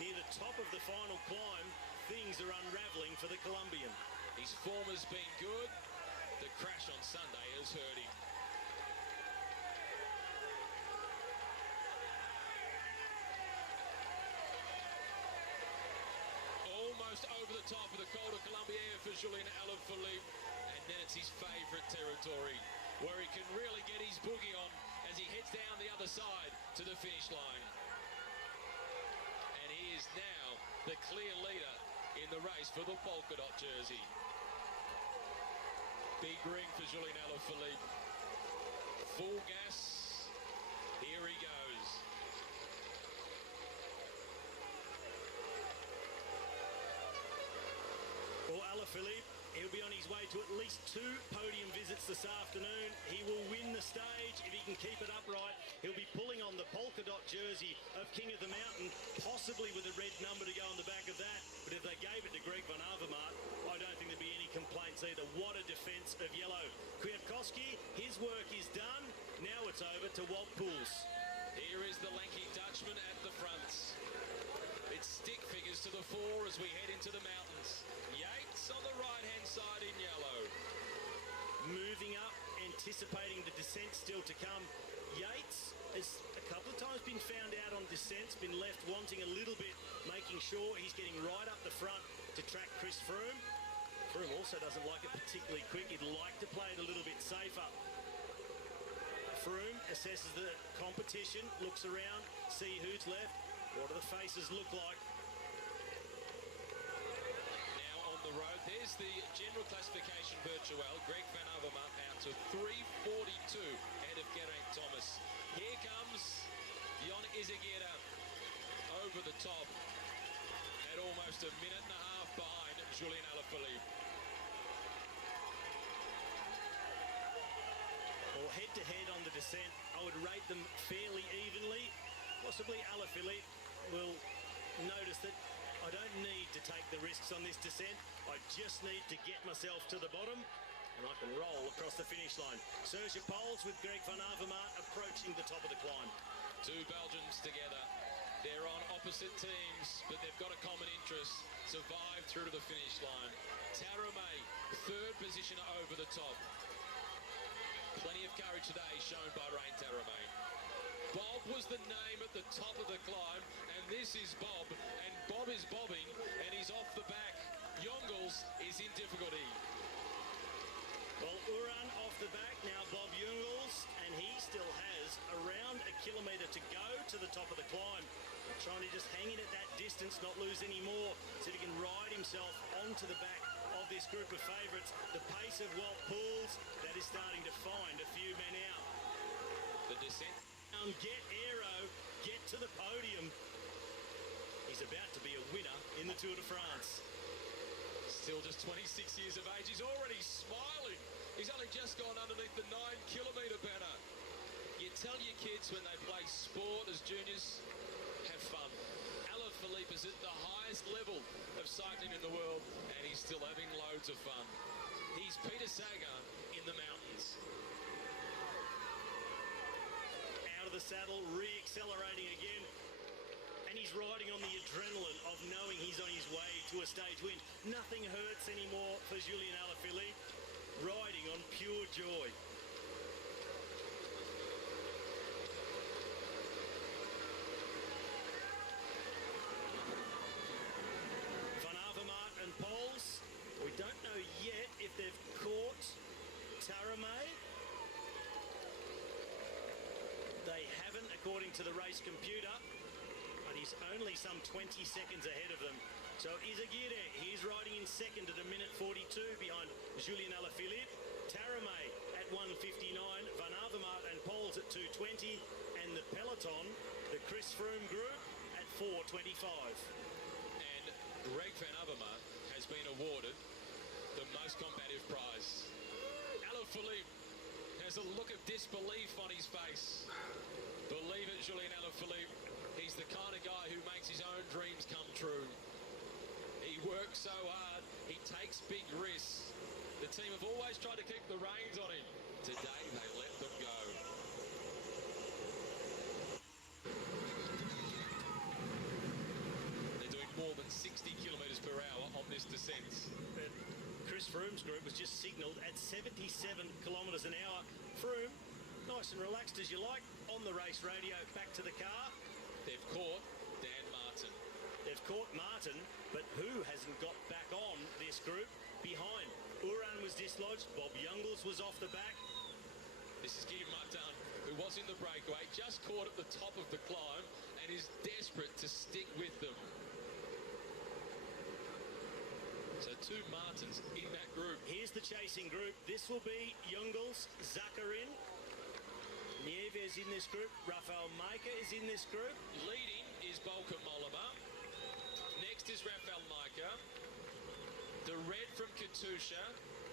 Near the top of the final climb, things are unravelling for the Colombian. His form has been good. The crash on Sunday has hurt him. Almost over the top of the Col de Colombière for Julian Alaphilippe, and then it's his favourite territory, where he can really get his boogie on as he heads down the other side to the finish line. And he is now the clear leader in the race for the polka dot jersey. Big ring for Julian Alaphilippe. Full gas. Here he goes. Well, Alaphilippe, he'll be on his way to at least 2 podium visits this afternoon. He will win the stage if he can keep it upright. He'll be pulling on the polka dot jersey of King of the Mountain, possibly with a red number to go on the back of that. But if they gave it to Greg Van Avermaet, I don't think there'd be any complaints either. What a defence of yellow. Kwiatkowski, his work is done. Now it's over to Walt Poels. Here is the lanky Dutchman at the front. It's stick figures to the fore as we head into the mountains. Yates on the right-hand side in yellow. Moving up, anticipating the descent still to come. Yates has a couple of times been found out on descents, been left wanting a little bit, making sure he's getting right up the front to track Chris Froome. Froome also doesn't like it particularly quick. He'd like to play it a little bit safer. Froome assesses the competition, looks around, see who's left. What do the faces look like? Now on the road, there's the general classification virtual. Greg Van Avermaet out to 3:42 ahead of Geraint Thomas. Here comes Jon Izagirre over the top at almost a minute and a half behind Julian Alaphilippe. Well, head-to-head on the descent, I would rate them fairly evenly. Possibly Alaphilippe will notice that I don't need to take the risks on this descent. I just need to get myself to the bottom and I can roll across the finish line. Serge Pauls with Greg van Avermaet approaching the top of the climb. Two Belgians together. They're on opposite teams, but they've got a common interest. Survive through to the finish line. Taramay, third position over the top. Plenty of courage today shown by Rein Taramay. Bob was the name at the top of the climb, and this is Bob, and Bob is bobbing, and he's off the back. Jongels is in difficulty. Well, Uran off the back, now Bob Jongels, and he still has around a kilometre to go to the top of the climb. Trying to just hang in at that distance, not lose any more, so he can ride himself onto the back of this group of favourites. The pace of Walt Pouls, that is starting to find a few men out. The descent. Get Aero, get to the podium. He's about to be a winner in the Tour de France. Still just 26 years of age. He's already smiling. He's only just gone underneath the 9-kilometre banner. You tell your kids when they play sport as juniors, have fun. Alaphilippe is at the highest level of cycling in the world, and he's still having loads of fun. He's Peter Sagan in the mountains. Out of the saddle, re-accelerating again. And he's riding on the adrenaline of knowing he's on his way to a stage win. Nothing hurts anymore for Julian Alaphilippe, riding on pure joy. Van Avermaet and Pauls, we don't know yet if they've caught Taramay. They haven't, according to the race computer. He's only some 20 seconds ahead of them. So Izagirre, he's riding in second at a minute 42 behind Julian Alaphilippe. Taramay at 1:59, Van Avermaet and Pauls at 2:20, and the peloton, the Chris Froome group, at 4:25. And Greg van Avermaet has been awarded the most combative prize. Alaphilippe has a look of disbelief on his face. Believe it, Julian Alaphilippe. He's the kind of guy who makes his own dreams come true. He works so hard. He takes big risks. The team have always tried to keep the reins on him. Today, they let them go. They're doing more than 60 kilometres per hour on this descent. But Chris Froome's group was just signalled at 77 kilometres an hour. Froome, nice and relaxed as you like, on the race radio, back to the car. They've caught Dan Martin. They've caught Martin, but who hasn't got back on this group? Behind, Uran was dislodged, Bob Jongels was off the back. This is Guillaume Martin, who was in the breakaway, just caught at the top of the climb and is desperate to stick with them. So two Martins in that group. Here's the chasing group. This will be Jongels, Zakarin. Nieves in this group. Rafael Majka is in this group. Leading is Bolka Mollema. Next is Rafael Majka. The red from Katusha,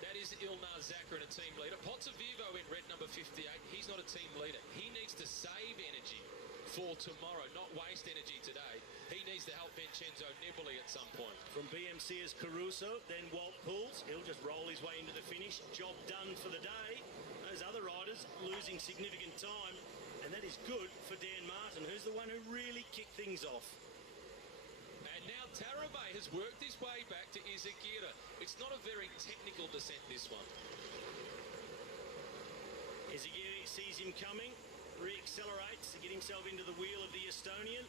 that is Ilnar Zakarin, a team leader. Pozzovivo in red number 58. He's not a team leader. He needs to save energy for tomorrow, not waste energy today. He needs to help Vincenzo Nibali at some point. From BMC is Caruso, then Walt Pouls. He'll just roll his way into the finish. Job done for the day. Those other riders losing significant time, and that is good for Dan Martin, who's the one who really kicked things off. And now Taramay has worked his way back to Izagirre. It's not a very technical descent, this one. Izagirre sees him coming, re-accelerates to get himself into the wheel of the Estonian.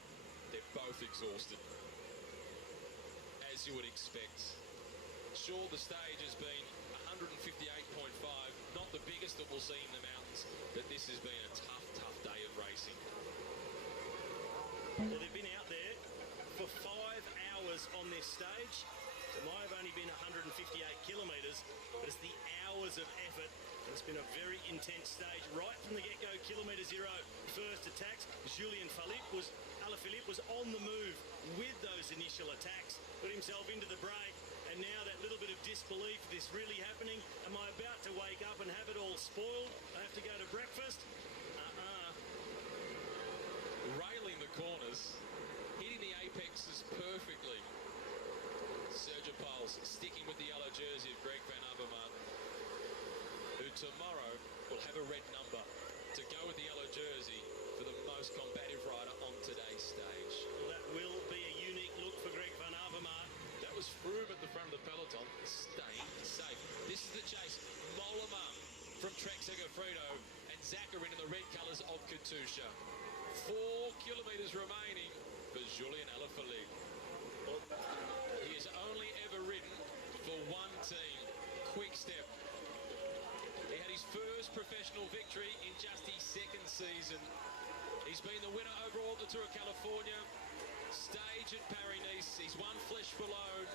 They're both exhausted, as you would expect. Sure, the stage has been 158.5, not the biggest that we'll see in the mountains, but this has been a tough, tough day of racing. Well, they've been out there for 5 hours on this stage. It might have only been 158 kilometres, but it's the hours of effort. And it's been a very intense stage right from the get-go. Kilometre zero, first attacks. Alaphilippe was on the move with those initial attacks, put himself into the break, and now that little bit of disbelief, this really happening? Am I about to wake up and have it all spoiled? I have to go to breakfast? Railing the corners, hitting the apexes perfectly. Sergio Pauls sticking with the yellow jersey of Greg Van Avermaet, who tomorrow will have a red number to go with the yellow jersey for the most combative rider on today's stage. Well, that will be a unique look for Greg Van Avermaet. That was Froome at the front of the peloton, staying safe. This is the chase. Mollema from Trek Segafredo and Zakarin in the red colours of Katusha. 4 kilometres remaining for Julian Alaphilippe. He has only ever ridden for one team, Quick Step. He had his first professional victory in just his second season. He's been the winner overall at the Tour of California, stage at Paris-Nice. He's won Flèche Wallonne.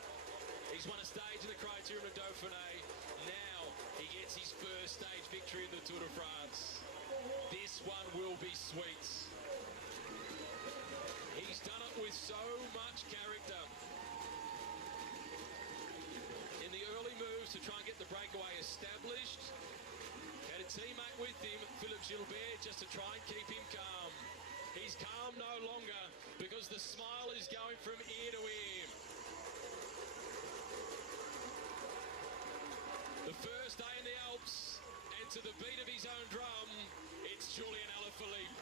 He's won a stage in the Criterium of Dauphiné. Now he gets his first stage victory in the Tour de France. This one will be sweet. He's done it with so much character. In the early moves to try and get the breakaway established, had a teammate with him, Philippe Gilbert, just to try and keep him calm. He's calm no longer because the smile is going from ear to ear. The first day in the Alps, and to the beat of his own drum, it's Julian Alaphilippe.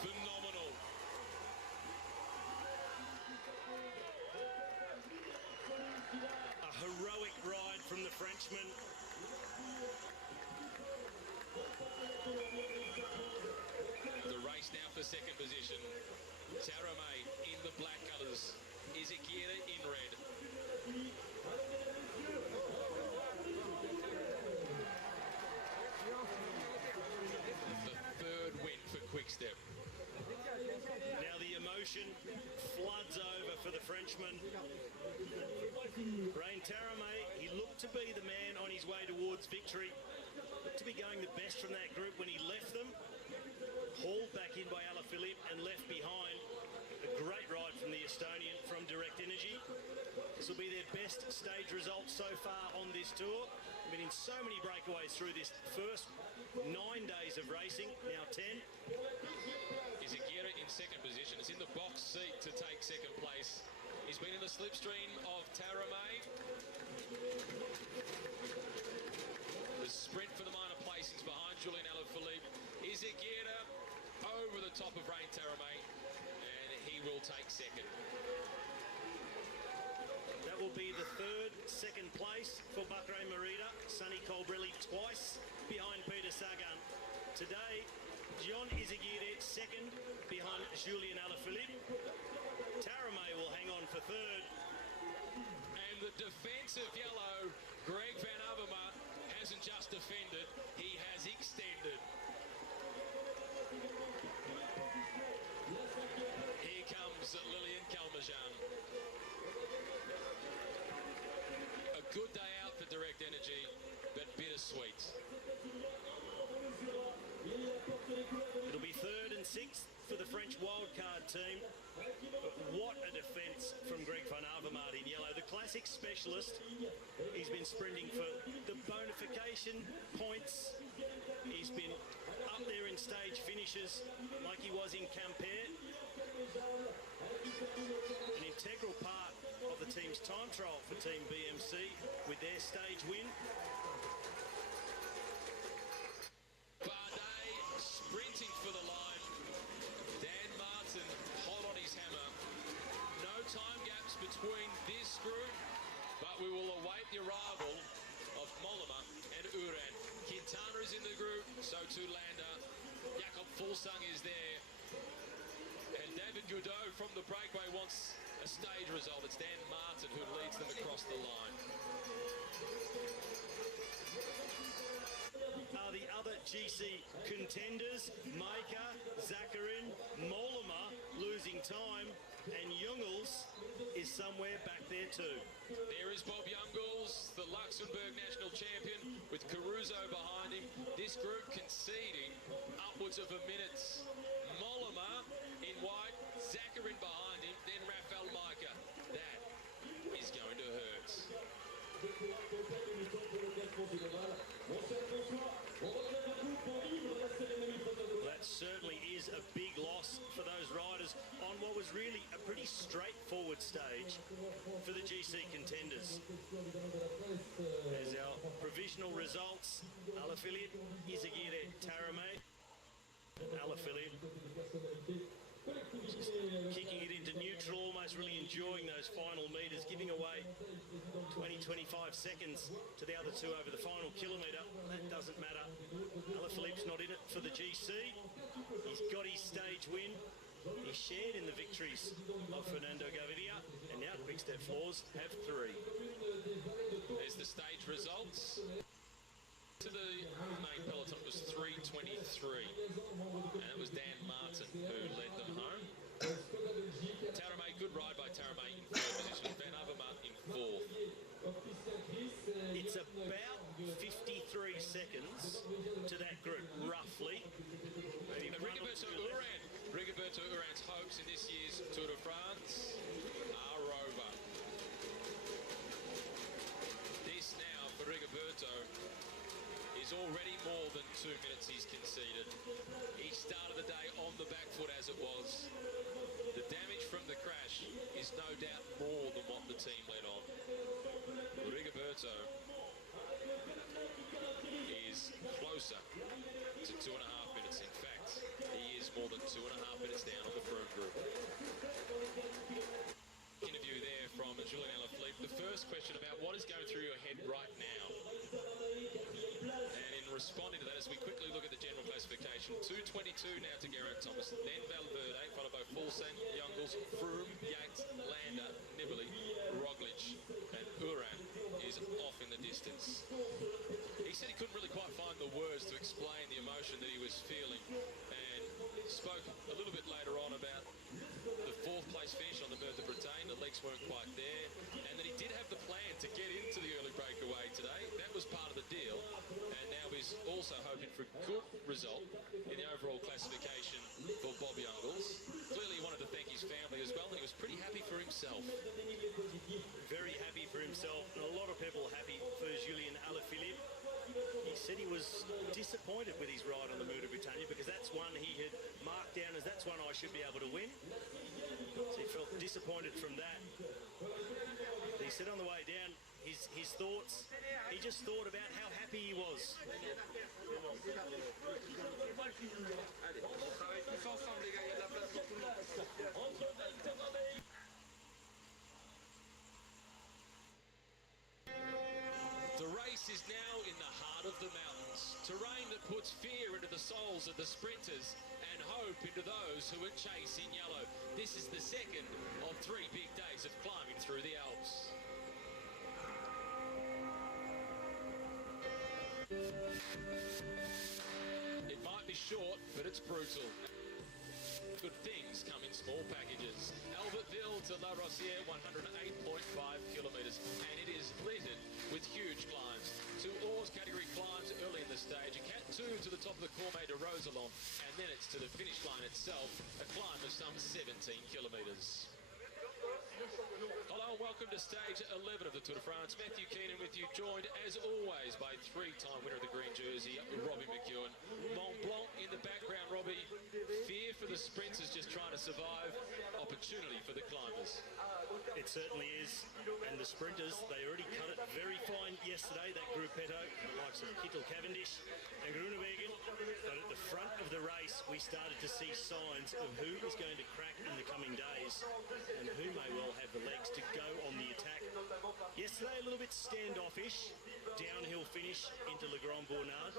Phenomenal. A heroic ride from the Frenchman. The race now for second position. Taramay in the black colours. Izagirre in red. The third win for Quickstep. Now the emotion floods over for the Frenchman. Rain Taramay, he looked to be the man on his way towards victory. Looked to be going the best from that group when he left them. Hauled back in by Alaphilippe and left behind. A great ride from the Estonian from Direct Energy. This will be their best stage result so far on this tour. They've been in so many breakaways through this first 9 days of racing, now 10. Izagirre in second position. Is in the box seat to take second place. He's been in the slipstream of Taramay. The sprint for the minor placings behind Julian Alaphilippe. Izagirre over the top of Rain Taramay, and he will take second. That will be the second place for Bahrain Merida. Sonny Colbrelli twice behind Peter Sagan. Today, John Izagirre second behind Julian Alaphilippe. Taramay will hang on for third. And the defensive yellow, Greg Van Avermaet, hasn't just defended, he has extended. Here comes Lilian Calmejean. A good day out for Direct Energy, but bittersweet. It'll be third and sixth for the French wildcard team. But what a defence from Greg Van Avermaet in yellow. The classic specialist. He's been sprinting for the bonification points. He's been up there in stage finishes like he was in Quimper. An integral part of the team's time trial for Team BMC with their stage win. Bardet sprinting for the line. Dan Martin hot on his hammer. No time gaps between this group, but we will await the arrival of Mollema and Uran. Quintana is in the group, so too Landa. Jakob Fuglsang is there. And David Goudeau from the breakaway wants a stage result. It's Dan Martin who leads them across the line. Are the other GC contenders, Maika, Zakarin, Mollema, losing time, and Jungels is somewhere back there too. There is Bob Jungels, the Luxembourg national champion, with Caruso behind him. This group conceding upwards of a minute. Mollema in white, Zakarin behind him, then Rafael Micah. That is going to hurt. That certainly is a big loss for those riders on what was really a pretty straightforward stage for the GC contenders. As our provisional results, Alaphilippe, Izagirre, Taramay. Alaphilippe just kicking it into neutral, almost really enjoying those final metres, giving away 20-25 seconds to the other two over the final kilometre. That doesn't matter. Alaphilippe's not in it for the GC. He's got his stage win. He shared in the victories of Fernando Gaviria, and now Quick-Step Floors have 3. There's the stage results. To the main peloton was 3:23, and it was Dan Martin who led them home. Taramay, good ride by Taramay in 3rd position, Van Avermaet in 4th. It's about 53 seconds to that group, roughly. Rigoberto Uran's hopes in this year's Tour de France are over. This now for Rigoberto is already more than 2 minutes he's conceded. He started the day on the back foot as it was. The damage from the crash is no doubt more than what the team let on. Rigoberto is closer to 2.5 minutes. In fact, he is more than 2.5 minutes down on the Froome group. Interview there from Julian Alaphilippe. The first question about what is going through your head right now. And in responding to that, as we quickly look at the general classification, 2:22 now to Geraint Thomas, then Valverde, followed by Fulsen, Jungels, Froome, Yates, Landa, Nibali, Roglic, and Uran is off in the distance. He said he couldn't really quite find the words to explain the emotion that he was feeling, and spoke a little bit later on about the 4th place finish on the Mur de Bretagne. The legs weren't quite there, and that he did have the plan to get into the early breakaway today. That was part of the deal, and now he's also hoping for a good result in the overall classification for Bob Jungels. Clearly he wanted to thank his family as well, and he was pretty happy for himself. Very happy for himself, and a lot of people happy for Julian Alaphilippe. He said he was disappointed with his ride on the Mur de Bretagne because that's one he had marked down as that's one I should be able to win. So he felt disappointed from that. He said on the way down his thoughts, he just thought about how happy he was. The race is now in the heart of the mountains, terrain that puts fear into the souls of the sprinters and hope into those who are chasing yellow. This is the second of 3 big days of climbing through the Alps. It might be short, but it's brutal. Good things come in small packages. Albertville to La Rosière, 108.5 kilometres, and it is littered with huge climbs. 2 oars category climbs early in the stage, a Cat 2 to the top of the Cormet de Roselon, and then it's to the finish line itself, a climb of some 17 kilometres. Hello and welcome to stage 11 of the Tour de France. Matthew Keenan with you, joined as always by 3-time winner of the green jersey, Robbie McEwen. Mont Blanc in the background, Robbie. Fear for the sprinters just trying to survive, opportunity for the climbers. It certainly is, and the sprinters, they already cut it very fine yesterday, that gruppetto, the likes of Kittel Cavendish and Groenewegen, but at the front of the race we started to see signs of who is going to crack in the coming days and who may well have the legs to go on the attack. Yesterday a little bit standoffish, downhill finish into Le Grand Bournard.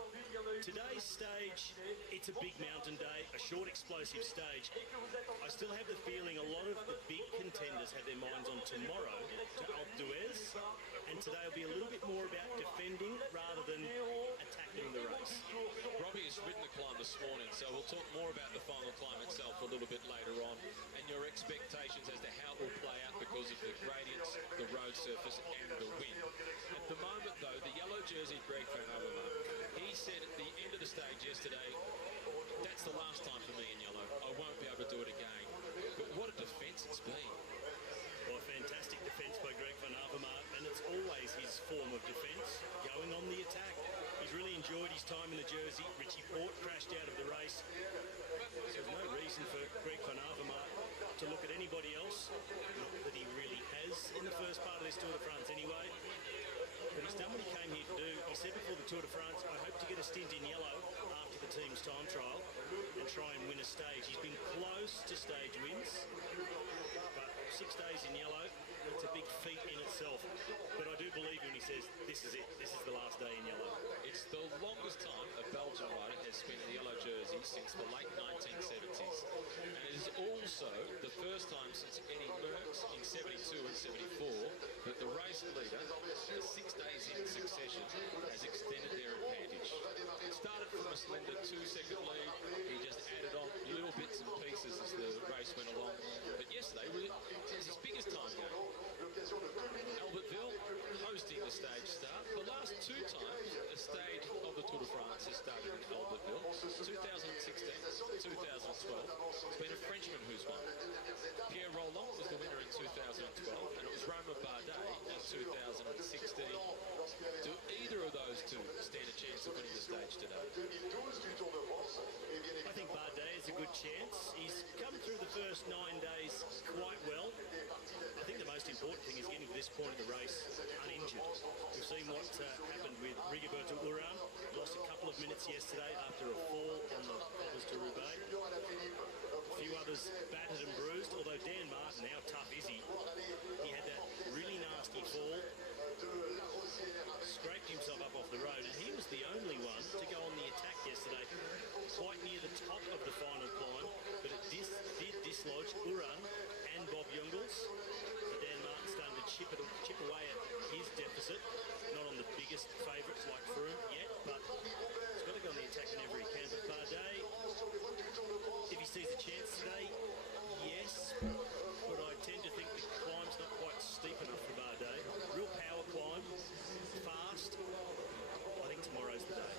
Today's stage, it's a big mountain day, a short explosive stage. I still have the feeling a lot of the big contenders have their minds on tomorrow to Alpe d'Huez, and today will be a little bit more about defending rather than attacking. in the race. Robbie has ridden the climb this morning, so we'll talk more about the final climb itself a little bit later on, and your expectations as to how it will play out because of the gradients, the road surface and the wind. At the moment though, the yellow jersey Greg Van Avermaet, he said at the end of the stage yesterday, that's the last time for me in yellow. I won't be able to do it again. But what a defence it's been. Well, a fantastic defence by Greg Van Avermaet, and it's always his form of defence, going on the attack. He's really enjoyed his time in the jersey. Richie Porte crashed out of the race. So there's no reason for Greg Van Avermaet to look at anybody else, not that he really has in the first part of this Tour de France anyway. But he's done what he came here to do. He said before the Tour de France, I hope to get a stint in yellow after the team's time trial and try and win a stage. He's been close to stage wins, but 6 days in yellow, it's a big feat in itself. But I do believe when he says, this is it, this is the last day in yellow. It's the longest time a Belgian rider has spent in the yellow jersey since the late 1970s. And it is also the first time since Eddie Merckx in 72 and 74 that the race leader, 6 days in succession, has extended their advantage. It started from a slender 2-second lead. He just added on little bits and pieces as the race went along. But yesterday was his biggest time game. Albertville hosting the stage start. The last 2 times a stage of the Tour de France has started in Albertville, 2016, 2012. It's been a Frenchman who's won. Pierre Roland was the winner in 2012, and it was Romain Bardet in 2016. Do either of those two stand a chance of winning the stage today? I think Bardet has a good chance. He's come through the first 9 days quite well. I think the most important thing is getting to this point of the race uninjured. We've seen what happened with Rigoberto Urán. Lost a couple of minutes yesterday after a fall on the cobbles to Roubaix. A few others battered and bruised, although Dan Martin, how tough is he? He had that really nasty fall, scraped himself up off the road, and he was the only one to go on the attack yesterday, quite near the top of the final climb, but it did dislodge Urán and Bob Jungels. So Dan Martin's starting to chip away at his deficit, not on the biggest favourites like Froome yet, but he's got to go on the attack whenever he can. But Bardet, if he sees a chance today, yes, but I tend to think the climb's not quite steep enough for Bardet. Real power climb, fast. I think tomorrow's the day.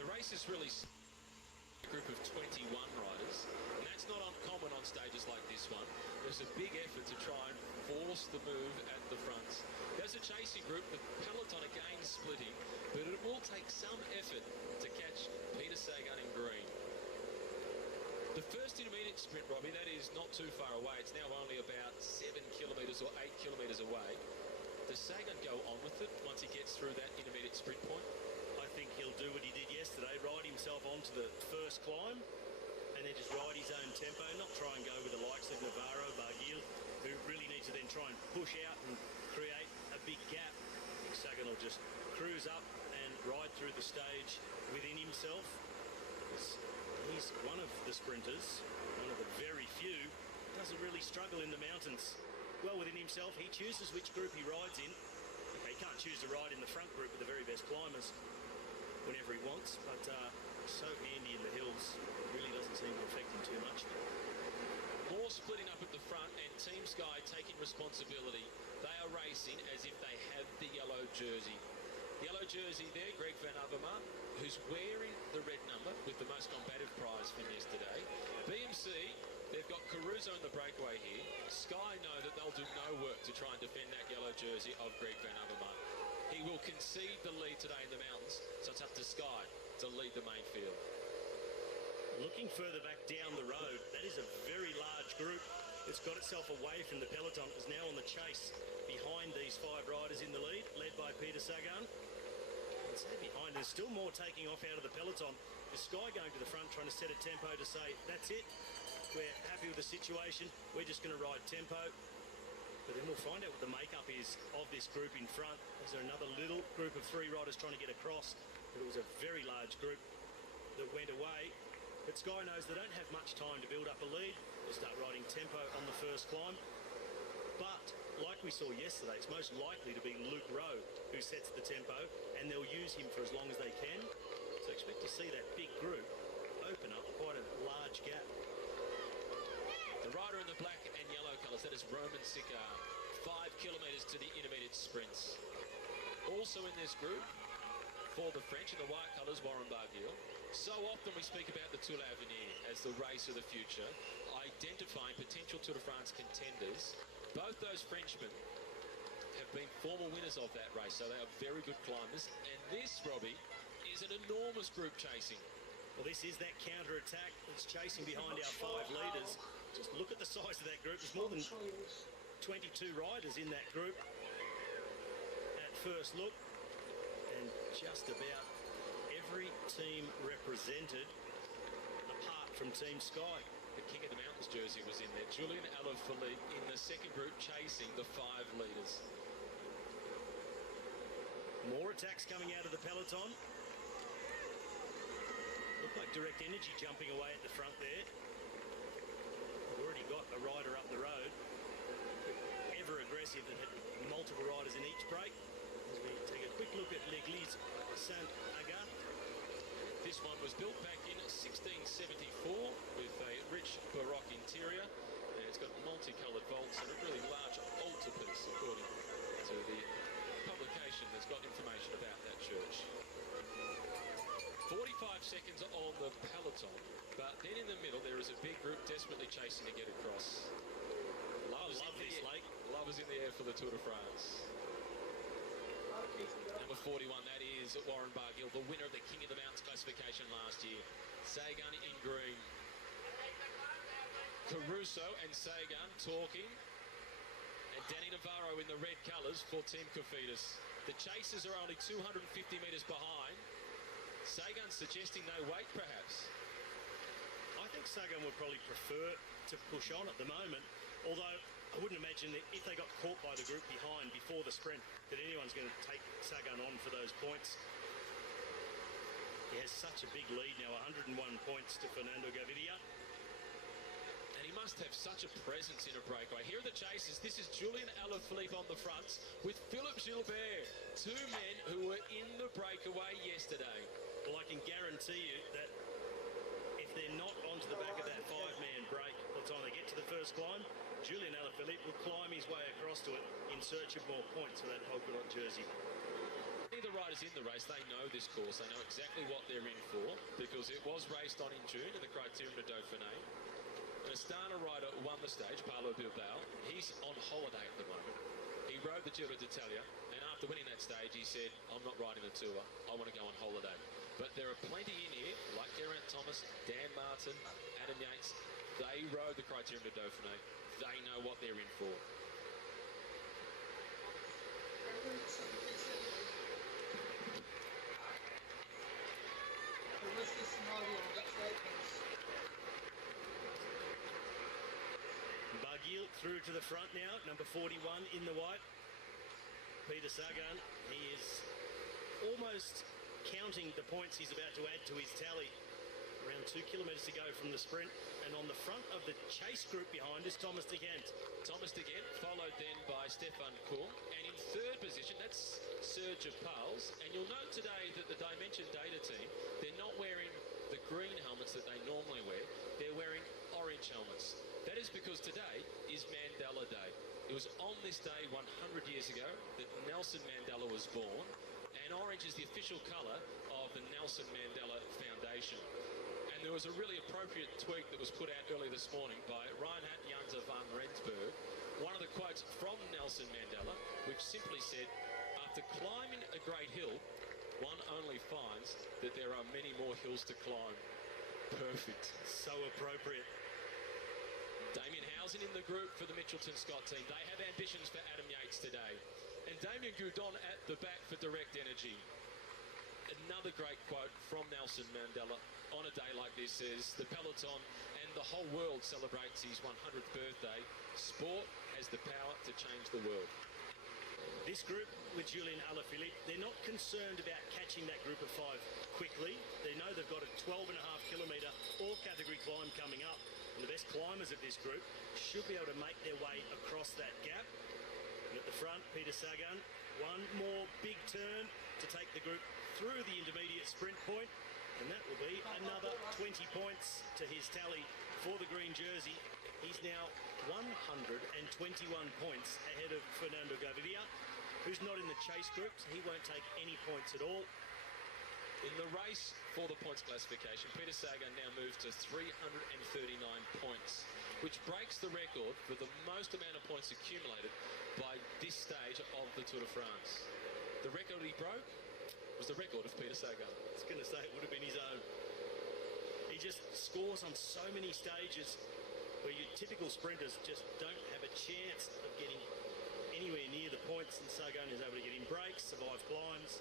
The race is really a group of 21 riders, and that's not uncommon on stages like this one. There's a big effort to try and force the move at the fronts. There's a chasing group, the peloton again splitting, but it will take some effort to catch Peter Sagan in green. The first intermediate sprint, Robbie, that is not too far away. It's now only about 7 kilometres or 8 kilometres away. Does Sagan go on with it once he gets through that intermediate sprint point? I think he'll do what he did yesterday, ride himself onto the first climb and then just ride his own tempo, not try and go with the likes of Navarro, Barguil, who really need to then try and push out and create a big gap. I think Sagan will just cruise up and ride through the stage within himself. He's one of the sprinters, one of the very few, doesn't really struggle in the mountains. Well within himself, he chooses which group he rides in. Okay, he can't choose to ride in the front group with the very best climbers whenever he wants, but so handy in the hills, it really doesn't seem to affect him too much. More splitting up at the front, and Team Sky taking responsibility. They are racing as if they have the yellow jersey. Yellow jersey there, Greg Van Avermaet, who's wearing the red number with the most combative prize from yesterday. BMC, they've got Caruso in the breakaway here. Sky know that they'll do no work to try and defend that yellow jersey of Greg Van Avermaet. He will concede the lead today in the mountains, so it's up to Sky to lead the main field. Looking further back down the road, that is a very large group. It's got itself away from the peloton, is now on the chase behind these 5 riders in the lead, led by Peter Sagan. And so behind, there's still more taking off out of the peloton. The Sky going to the front, trying to set a tempo to say, that's it, we're happy with the situation, we're just going to ride tempo. But then we'll find out what the makeup is of this group in front. Is there another little group of 3 riders trying to get across? But it was a very large group that went away. But Sky knows they don't have much time to build up a lead. They start riding tempo on the first climb. But like we saw yesterday, it's most likely to be Luke Rowe who sets the tempo, and they'll use him for as long as they can. So expect to see that big group open up quite a large gap. The rider in the black and yellow colours, that is Roman Sikar. 5 kilometres to the intermediate sprints. Also in this group, for the French, in the white colours, Warren Barguil. So often we speak about the Tour de l'Avenir as the race of the future, identifying potential Tour de France contenders. Both those Frenchmen have been former winners of that race, so they are very good climbers. And this, Robbie, is an enormous group chasing. Well, this is that counter-attack that's chasing behind our 5 leaders. Just look at the size of that group. There's more than 22 riders in that group at first look. And just about every team represented, apart from Team Sky. The King of the Mountains jersey was in there. Julian Alaphilippe in the second group chasing the 5 leaders. More attacks coming out of the peloton. Look like Direct Energy jumping away at the front there. We've already got a rider up the road. Ever aggressive that had multiple riders in each break. As we take a quick look at L'Église Saint-Agathe. This one was built back in 1674 with a rich Baroque interior, and it's got multicoloured vaults and a really large altarpiece, according to the publication that's got information about that church. 45 seconds on the peloton, but then in the middle there is a big group desperately chasing to get across. Love this, Lake. Love is in the air for the Tour de France. Number 41, that is Warren Barguil, the winner of the King of the Mountains classification last year. Sagan in green. Caruso and Sagan talking. And Danny Navarro in the red colours for Team Cofidis. The chasers are only 250 metres behind. Sagan suggesting they wait, perhaps. I think Sagan would probably prefer to push on at the moment, although I wouldn't imagine that if they got caught by the group behind before the sprint that anyone's going to take Sagan on for those points. He has such a big lead now, 101 points to Fernando Gaviria. And he must have such a presence in a breakaway. Here are the chasers. This is Julian Alaphilippe on the fronts with Philippe Gilbert, 2 men who were in the breakaway yesterday. Well, I can guarantee you that if they're not onto the back of that 5-man break by the time they get to the first climb, Julian Alaphilippe will climb his way across to it in search of more points for that polka dot jersey. The riders in the race, they know this course. They know exactly what they're in for because it was raced on in June in the Criterium de Dauphiné. An Astana rider won the stage, Paulo Bilbao. He's on holiday at the moment. He rode the Giro d'Italia, and after winning that stage, he said, I'm not riding the Tour. I want to go on holiday. But there are plenty in here, like Geraint Thomas, Dan Martin, Adam Yates. They rode the Criterium de Dauphiné. They know what they're in for. Barguil through to the front now, number 41 in the white. Peter Sagan, he is almost counting the points he's about to add to his tally. Around 2 kilometres to go from the sprint, and on the front of the chase group behind is Thomas de Gent. Thomas de Gent, followed then by Stefan Kuhn, and in third position, that's Serge Pals. And you'll note today that the Dimension Data team, they're not wearing the green helmets that they normally wear, they're wearing orange helmets. That is because today is Mandela Day. It was on this day 100 years ago that Nelson Mandela was born, and orange is the official colour of the Nelson Mandela Foundation. And there was a really appropriate tweet that was put out earlier this morning by Reinhard Janse van Rensburg, one of the quotes from Nelson Mandela, which simply said, after climbing a great hill, one only finds that there are many more hills to climb. Perfect. So appropriate. Damien Housen in the group for the Mitchelton Scott team. They have ambitions for Adam Yates today. And Damien Goudon at the back for Direct Energy. Another great quote from Nelson Mandela on a day like this says, the peloton and the whole world celebrates his 100th birthday. Sport has the power to change the world. This group with Julian Alaphilippe, they're not concerned about catching that group of 5 quickly. They know they've got a 12.5 kilometre all-category climb coming up. And the best climbers of this group should be able to make their way across that gap. the front, Peter Sagan. One more big turn to take the group through the intermediate sprint point, and that will be another 20 points to his tally for the green jersey. He's now 121 points ahead of Fernando Gaviria, who's not in the chase group, so he won't take any points at all. In the race for the points classification, Peter Sagan now moves to 339 points, which breaks the record for the most amount of points accumulated by this stage of the Tour de France. The record he broke was the record of Peter Sagan. I was going to say it would have been his own. He just scores on so many stages where your typical sprinters just don't have a chance of getting anywhere near the points, and Sagan is able to get in breaks, survive climbs,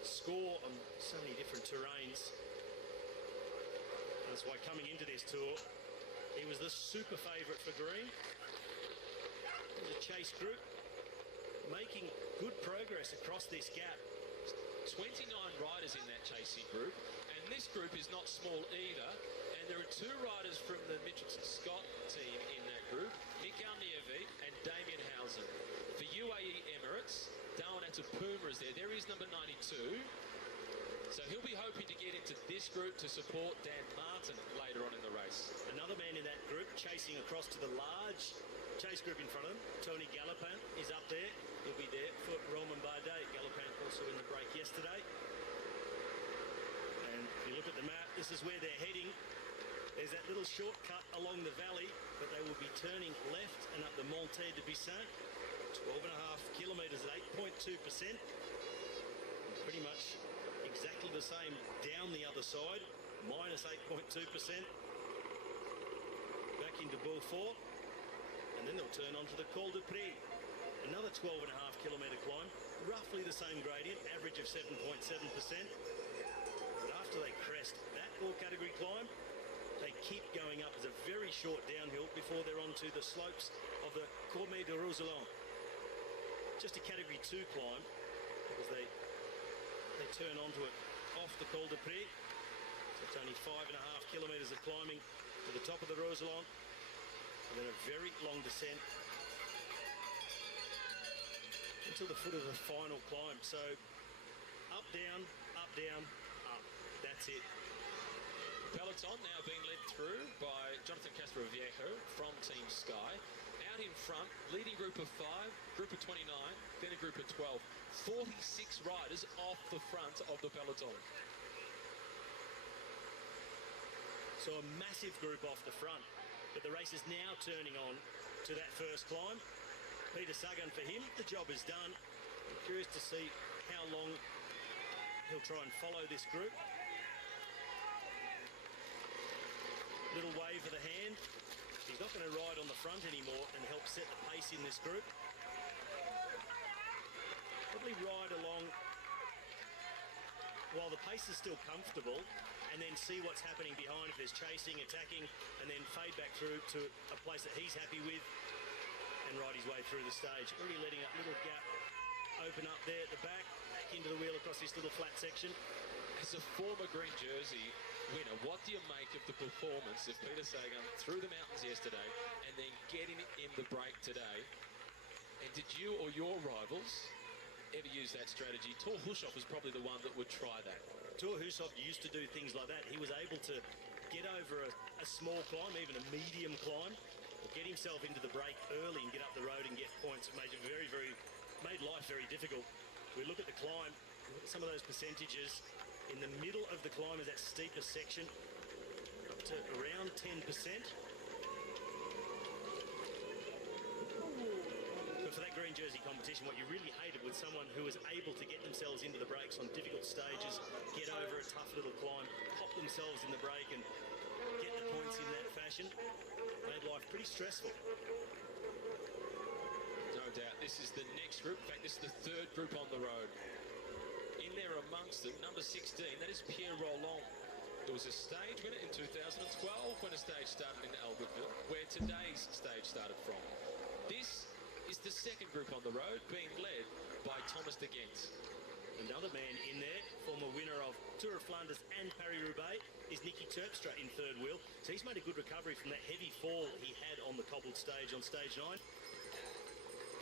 score on so many different terrains. That's why coming into this tour, he was the super favourite for green. The chase group making good progress across this gap. 29 riders in that chasing group, and this group is not small either. And there are two riders from the Mitchelson Scott team in that group, Mikael Nievit and Damien Housen. For UAE Emirates, Darwin Atapuma is there. There is number 92. So he'll be hoping to get into this group to support Dan Martin later on in the race. Another man in that group chasing across to the large chase group in front of him. Tony Galopin is up there. He'll be there for Romain Bardet. Galopin also in the break yesterday. And if you look at the map, this is where they're heading. There's that little shortcut along the valley, but they will be turning left and up the Monte de Bissac. 12.5 kilometres at 8.2%. Pretty much exactly the same down the other side, minus 8.2%. Back into Beaufort, and then they'll turn onto the Col de Prix. Another 12.5 kilometre climb, roughly the same gradient, average of 7.7%. But after they crest that all-category climb, they keep going up as a very short downhill before they're onto the slopes of the Cormet de Roseland. Just a category 2 climb, because they turn onto it off the Col de Prix. So it's only 5.5 kilometres of climbing to the top of the Roseland, and then a very long descent until the foot of the final climb. So up, down, up, down, up. That's it. Peloton now being led through by Jonathan Castroviejo from Team Sky. Out in front, leading group of 5, group of 29, then a group of 12. 46 riders off the front of the peloton. So a massive group off the front, but the race is now turning on to that first climb. Peter Sagan, for him, the job is done. I'm curious to see how long he'll try and follow this group. Little wave of the hand. He's not going to ride on the front anymore and help set the pace in this group. Probably ride along while the pace is still comfortable, and then see what's happening behind if there's chasing, attacking, and then fade back through to a place that he's happy with and ride his way through the stage. Already letting a little gap open up there at the back into the wheel across this little flat section. As a former green jersey winner, what do you make of the performance of Peter Sagan through the mountains yesterday and then getting in the break today? And did you or your rivals ever use that strategy? Thor Hushoff was probably the one that would try that. Thor Hushoff used to do things like that. He was able to get over a small climb, even a medium climb, or get himself into the break early and get up the road and get points. It made life very difficult. We look at the climb, look at some of those percentages. In the middle of the climb is that steepest section, up to around 10%. But for that green jersey competition, what you really hated was someone who was able to get themselves into the breaks on difficult stages, get over a tough little climb, pop themselves in the break and get the points in that fashion. Made life pretty stressful. No doubt. This is the next group. In fact, this is the third group on the road. In there amongst them, number 16, that is Pierre Roland. There was a stage winner in 2012 when a stage started in Albertville, where today's stage started from. This is the second group on the road, being led by Thomas de Gent. Another man in there, former winner of Tour of Flanders and Paris-Roubaix, is Nicky Terpstra in third wheel. So he's made a good recovery from that heavy fall he had on the cobbled stage on stage 9.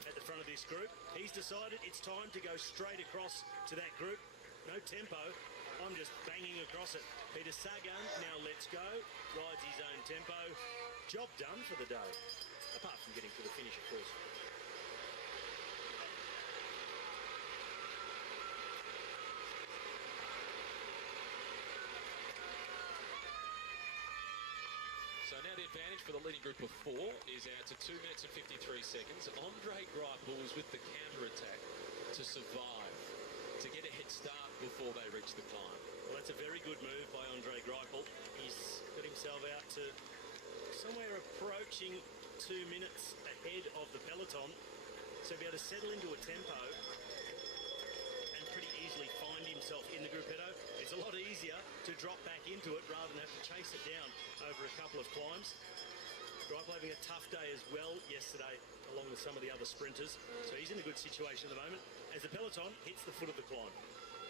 At the front of this group. He's decided it's time to go straight across to that group. No tempo. I'm just banging across it. Peter Sagan now lets go, rides his own tempo. Job done for the day. Apart from getting to the finish, of course. So now the advantage for the leading group of 4 is out to 2 minutes and 53 seconds. Andre Greipel is with the counter-attack to survive, to get a head start before they reach the climb. Well, that's a very good move by Andre Greipel. He's got himself out to somewhere approaching 2 minutes ahead of the peloton. So be able to settle into a tempo and pretty easily find himself in the gruppetto. It's a lot easier to drop back into it rather than have to chase it down over a couple of climbs. Greipel having a tough day as well yesterday, along with some of the other sprinters. So he's in a good situation at the moment as the peloton hits the foot of the climb.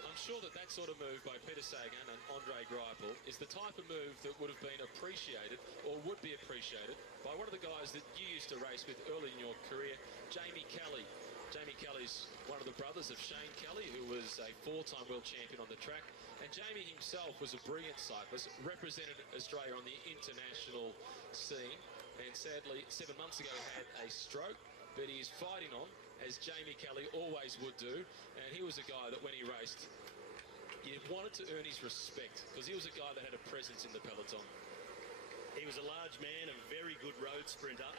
I'm sure that sort of move by Peter Sagan and Andre Greipel is the type of move that would have been appreciated or would be appreciated by one of the guys that you used to race with early in your career, Jamie Kelly. Jamie Kelly's one of the brothers of Shane Kelly, who was a 4-time world champion on the track. And Jamie himself was a brilliant cyclist, represented Australia on the international scene, and sadly 7 months ago had a stroke, but he is fighting on, as Jamie Kelly always would do. And he was a guy that when he raced, you wanted to earn his respect because he was a guy that had a presence in the peloton. He was a large man, a very good road sprinter.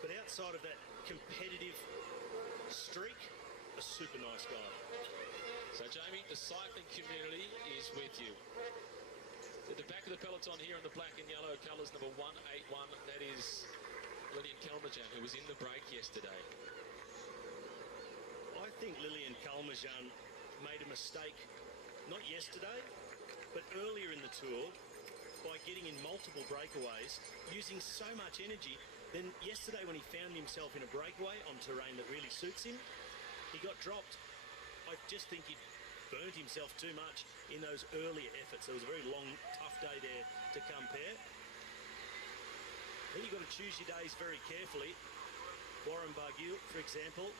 But outside of that competitive streak, a super nice guy. So Jamie, the cycling community is with you. At the back of the peloton here in the black and yellow colours, number 181, that is Lilian Kalmajan, who was in the break yesterday. I think Lilian Kalmajan made a mistake, not yesterday, but earlier in the tour, by getting in multiple breakaways, using so much energy. Then yesterday when he found himself in a breakaway on terrain that really suits him, he got dropped. I just think he burnt himself too much in those earlier efforts. There was a very long, tough day there to compare. Then you've got to choose your days very carefully. Warren Barguil, for example,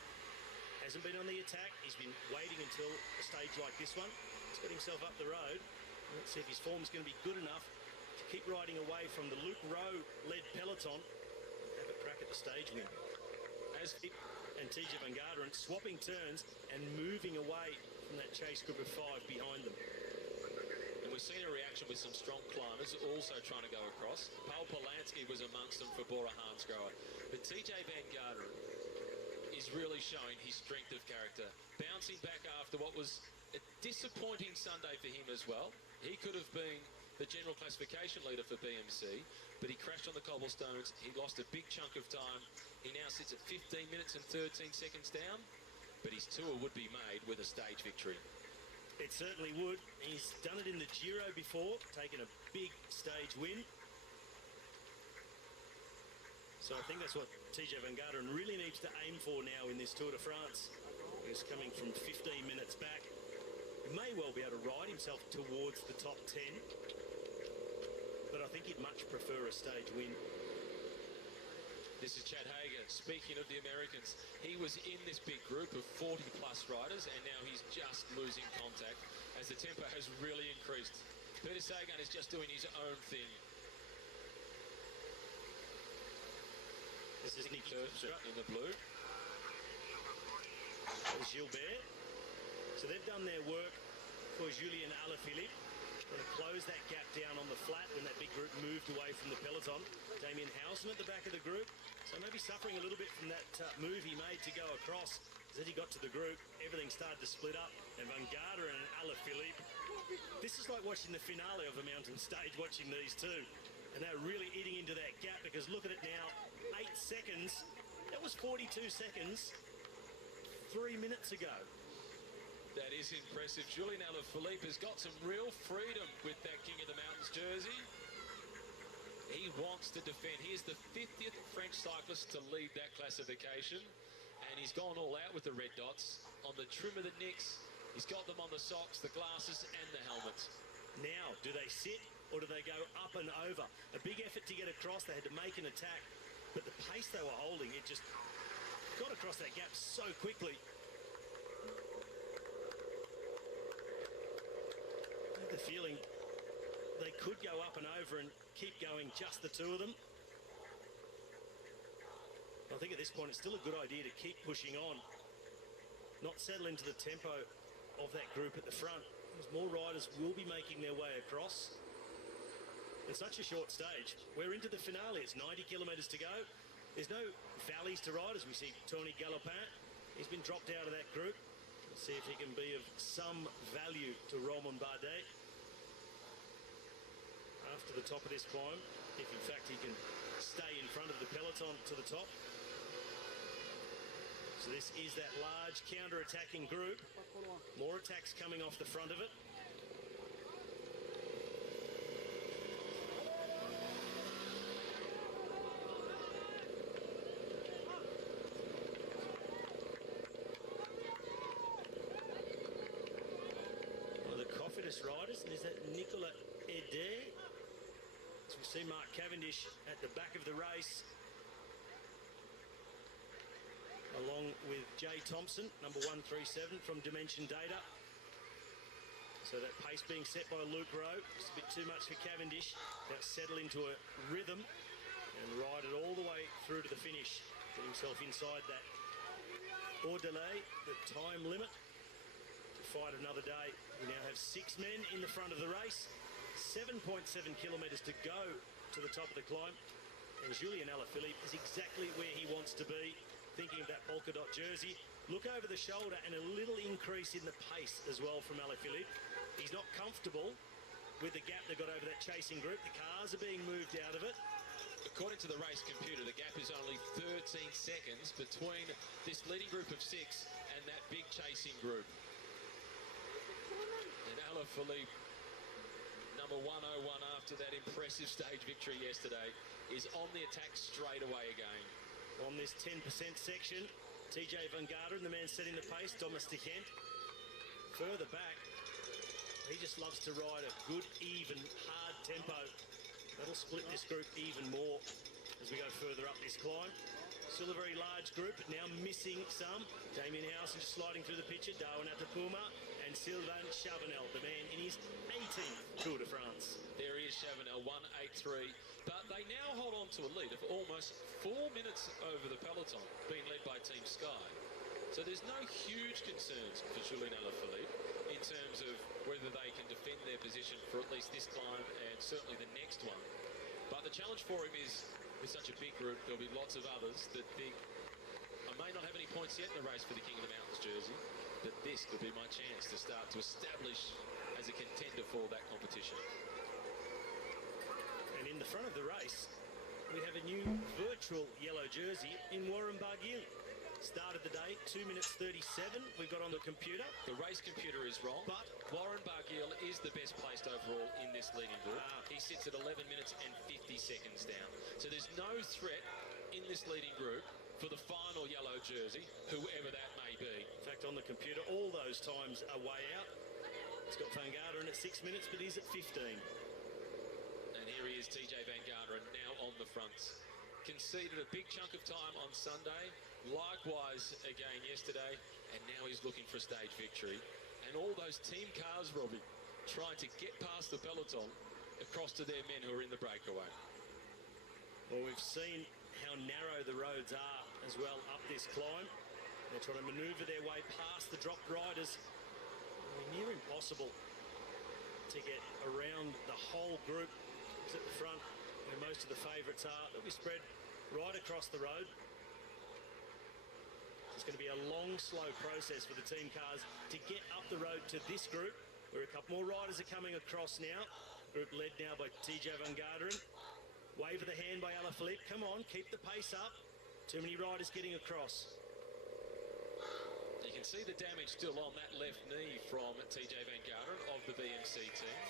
hasn't been on the attack. He's been waiting until a stage like this one. He's got himself up the road. Let's see if his form's going to be good enough to keep riding away from the Luke Rowe-led peloton. Have a crack at the stage win. As and TJ Van Garderen swapping turns and moving away from that chase group of 5 behind them. And we've seen a reaction with some strong climbers also trying to go across. Paul Polanski was amongst them for Bora Hansgrohe. But TJ Van Garderen is really showing his strength of character. Bouncing back after what was a disappointing Sunday for him as well. He could have been the general classification leader for BMC, but he crashed on the cobblestones. He lost a big chunk of time. He now sits at 15 minutes and 13 seconds down, but his tour would be made with a stage victory. It certainly would. He's done it in the Giro before, taken a big stage win. So I think that's what TJ Van Garderen really needs to aim for now in this Tour de France. He's coming from 15 minutes back. He may well be able to ride himself towards the top 10, but I think he'd much prefer a stage win. This is Chad Hager. Speaking of the Americans, he was in this big group of 40-plus riders, and now he's just losing contact as the tempo has really increased. Peter Sagan is just doing his own thing. This is Nick Terpstra in the blue. There's Gilbert. So they've done their work for Julien Alaphilippe. Going to close that gap down on the flat when that big group moved away from the peloton. Damien Housen at the back of the group. So maybe suffering a little bit from that move he made to go across. As he got to the group, everything started to split up. And Van Garderen and Alaphilippe. This is like watching the finale of a mountain stage, watching these two. And they're really eating into that gap because look at it now. 8 seconds. That was 42 seconds 3 minutes ago. That is impressive. Julien Alaphilippe has got some real freedom with that King of the Mountains jersey. He wants to defend. He is the 50th French cyclist to lead that classification. And he's gone all out with the red dots on the trim of the nicks. He's got them on the socks, the glasses and the helmet. Now, do they sit or do they go up and over? A big effort to get across. They had to make an attack. But the pace they were holding, it just got across that gap so quickly. I had the feeling they could go up and over and keep going, just the two of them. I think at this point it's still a good idea to keep pushing on, not settle into the tempo of that group at the front, as more riders will be making their way across. It's such a short stage. We're into the finale. It's 90 kilometres to go. There's no valleys to ride, as we see Tony Galopin. He's been dropped out of that group. Let's see if he can be of some value to Romain Bardet after the top of this climb, if in fact he can stay in front of the peloton to the top. So this is that large counter-attacking group. More attacks coming off the front of it. One of the Cofidis riders, and is that Nicolas Eder? So we see Mark Cavendish at the back of the race, along with Jay Thompson, number 137 from Dimension Data. So that pace being set by Luke Rowe, just a bit too much for Cavendish. Now settle into a rhythm and ride it all the way through to the finish. Get himself inside that Bordelais, the time limit, to fight another day. We now have 6 men in the front of the race. 7.7 kilometres to go to the top of the climb. And Julien Alaphilippe is exactly where he wants to be. Thinking of that polka dot jersey. Look over the shoulder and a little increase in the pace as well from Alaphilippe. He's not comfortable with the gap they've got over that chasing group. The cars are being moved out of it. According to the race computer, the gap is only 13 seconds between this leading group of 6 and that big chasing group. And Alaphilippe, number 101 after that impressive stage victory yesterday, is on the attack straight away again. On this 10% section, TJ Van Garderen, the man setting the pace, Thomas de Gent. Further back, he just loves to ride a good, even, hard tempo. That'll split this group even more as we go further up this climb. Still a very large group, but now missing some. Damien Howson just sliding through the picture, Darwin Atapuma and Sylvain Chavanel, the man in his 18th Tour de France. There he is, Chavanel, 1:83. But they now hold on to a lead of almost 4 minutes over the peloton, being led by Team Sky. So there's no huge concerns for Julien Alaphilippe in terms of whether they can defend their position for at least this climb and certainly the next one. But the challenge for him is, with such a big group, there'll be lots of others that think, I may not have any points yet in the race for the King of the Mountains jersey, but this could be my chance to start to establish as a contender for that competition. And in the front of the race, we have a new virtual yellow jersey in Warren Barguil. Started the day, 2 minutes 37. We've got on the computer. The race computer is wrong, but Warren Barguil is the best placed overall in this leading group. He sits at 11 minutes and 50 seconds down. So there's no threat in this leading group for the final yellow jersey, whoever that may be. In fact, on the computer, all those times are way out. It's got Van Garderen at 6 minutes, but he's at 15. And here he is, TJ Van Garderen, now on the fronts. Conceded a big chunk of time on Sunday, likewise again yesterday, and now he's looking for a stage victory. And all those team cars, Robbie, trying to get past the peloton across to their men who are in the breakaway. Well, we've seen how narrow the roads are as well up this climb. They're trying to manoeuvre their way past the dropped riders. Near impossible to get around the whole group. It's at the front where most of the favourites are. They'll be spread right across the road. It's going to be a long, slow process for the team cars to get up the road to this group, where a couple more riders are coming across now. Group led now by TJ Van Garderen. Wave of the hand by Alaphilippe. Come on, keep the pace up. Too many riders getting across. You can see the damage still on that left knee from TJ Van Garderen of the BMC team.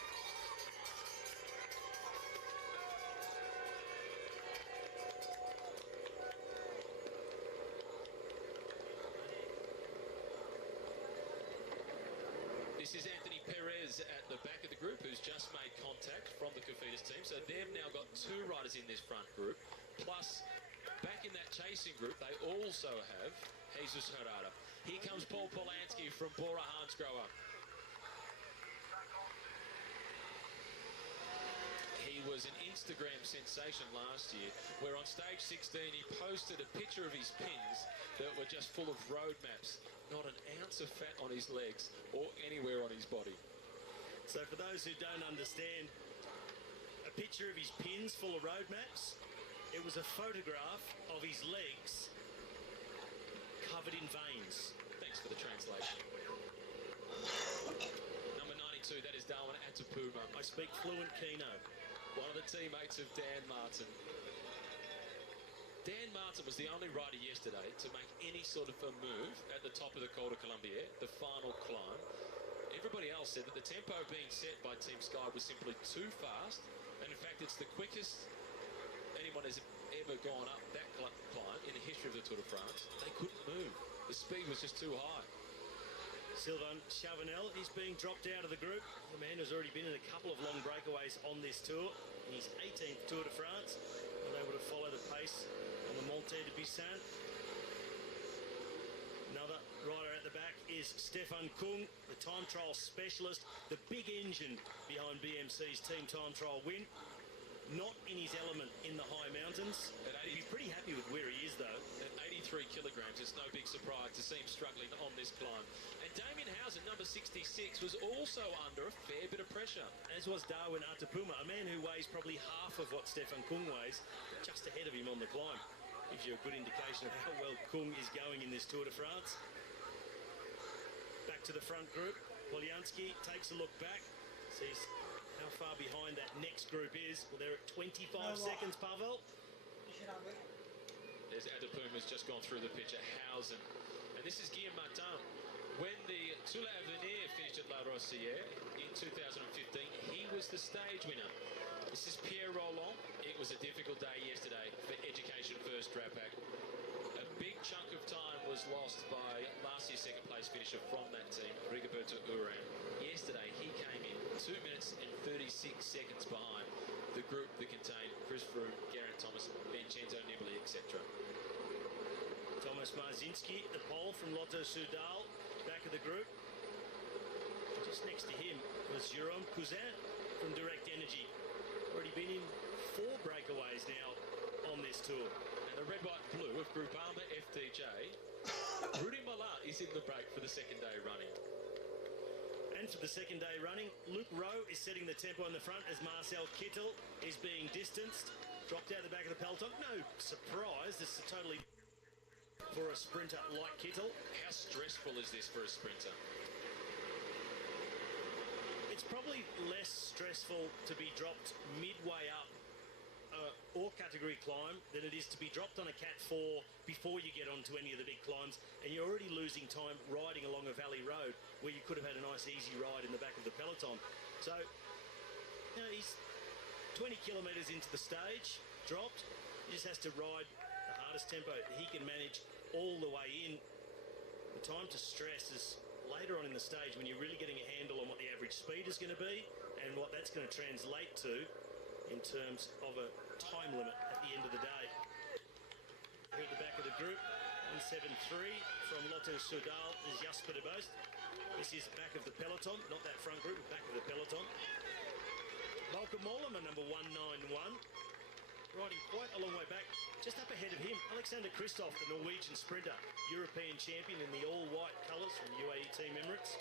This is Anthony Perez at the back of the group, who's just made contact from the Cofidis team. So they've now got 2 riders in this front group, plus back in that chasing group, they also have Jesus Herrera. Here comes Paul Polanski from Bora Hansgrohe. He was an Instagram sensation last year, where on stage 16 he posted a picture of his pins that were just full of road maps. Not an ounce of fat on his legs or anywhere on his body. So for those who don't understand, a picture of his pins full of road maps, it was a photograph of his legs covered in veins. Thanks for the translation. Number 92, that is Darwin Atapuma. I speak fluent Kino. One of the teammates of Dan Martin. Dan Martin was the only rider yesterday to make any sort of a move at the top of the Col de Colombier, the final climb. Everybody else said that the tempo being set by Team Sky was simply too fast, and in fact it's the quickest anyone has ever gone up that climb in the history of the Tour de France. They couldn't move. The speed was just too high. Sylvain Chavanel is being dropped out of the group. The man has already been in a couple of long breakaways on this tour. In his 18th Tour de France, and able to follow the pace on the Montée de Bissan. Another rider at the back is Stefan Kung, the time trial specialist, the big engine behind BMC's team time trial win. Not in his element in the high mountains. He'd be pretty happy with where he is, though. At 83 kilograms, it's no big surprise to see him struggling on this climb. And Damien Housen, number 66, was also under a fair bit of pressure. As was Darwin Atapuma, a man who weighs probably half of what Stefan Kung weighs, just ahead of him on the climb. Gives you a good indication of how well Kung is going in this Tour de France. Back to the front group. Polyansky takes a look back, sees how far behind that next group is. Well, they're at 25 seconds, Pavel. There's Atapuma's just gone through the pitch at Housen. And this is Guillaume Martin. When the Tour de l'Avenir finished at La Rosière in 2015, he was the stage winner. This is Pierre Roland. It was a difficult day yesterday for Education First Drapac. A big chunk of time was lost by last year's second place finisher from that team, Rigoberto Urán. Yesterday he came in 2 minutes and 36 seconds behind the group that contained Chris Froome, Geraint Thomas, Vincenzo Nibali, etc. Thomas Marzinski, the pole from Lotto Soudal, back of the group. Just next to him was Jérôme Cousin from Direct Energy. Already been in 4 breakaways now on this tour. And the red, white, blue of Groupama FDJ, Rudy Mollard is in the break for the second day running. And for the second day running, Luke Rowe is setting the tempo in the front as Marcel Kittel is being distanced. Dropped out the back of the peloton. No surprise, this is totally for a sprinter like Kittel. How stressful is this for a sprinter? It's probably less stressful to be dropped midway up or category climb than it is to be dropped on a Cat 4 before you get onto any of the big climbs, and you're already losing time riding along a valley road where you could have had a nice easy ride in the back of the peloton. So, you know, he's 20 kilometres into the stage, dropped. He just has to ride the hardest tempo he can manage all the way in. The time to stress is later on in the stage when you're really getting a handle on what the average speed is going to be and what that's going to translate to in terms of a time limit at the end of the day. Here at the back of the group, 173 from Lotto Soudal is Jasper de Boost. This is back of the peloton, not that front group, back of the peloton. Malcolm Mollema, number 191, riding quite a long way back. Just up ahead of him, Alexander Kristoff, the Norwegian sprinter, European champion in the all-white colours from UAE Team Emirates.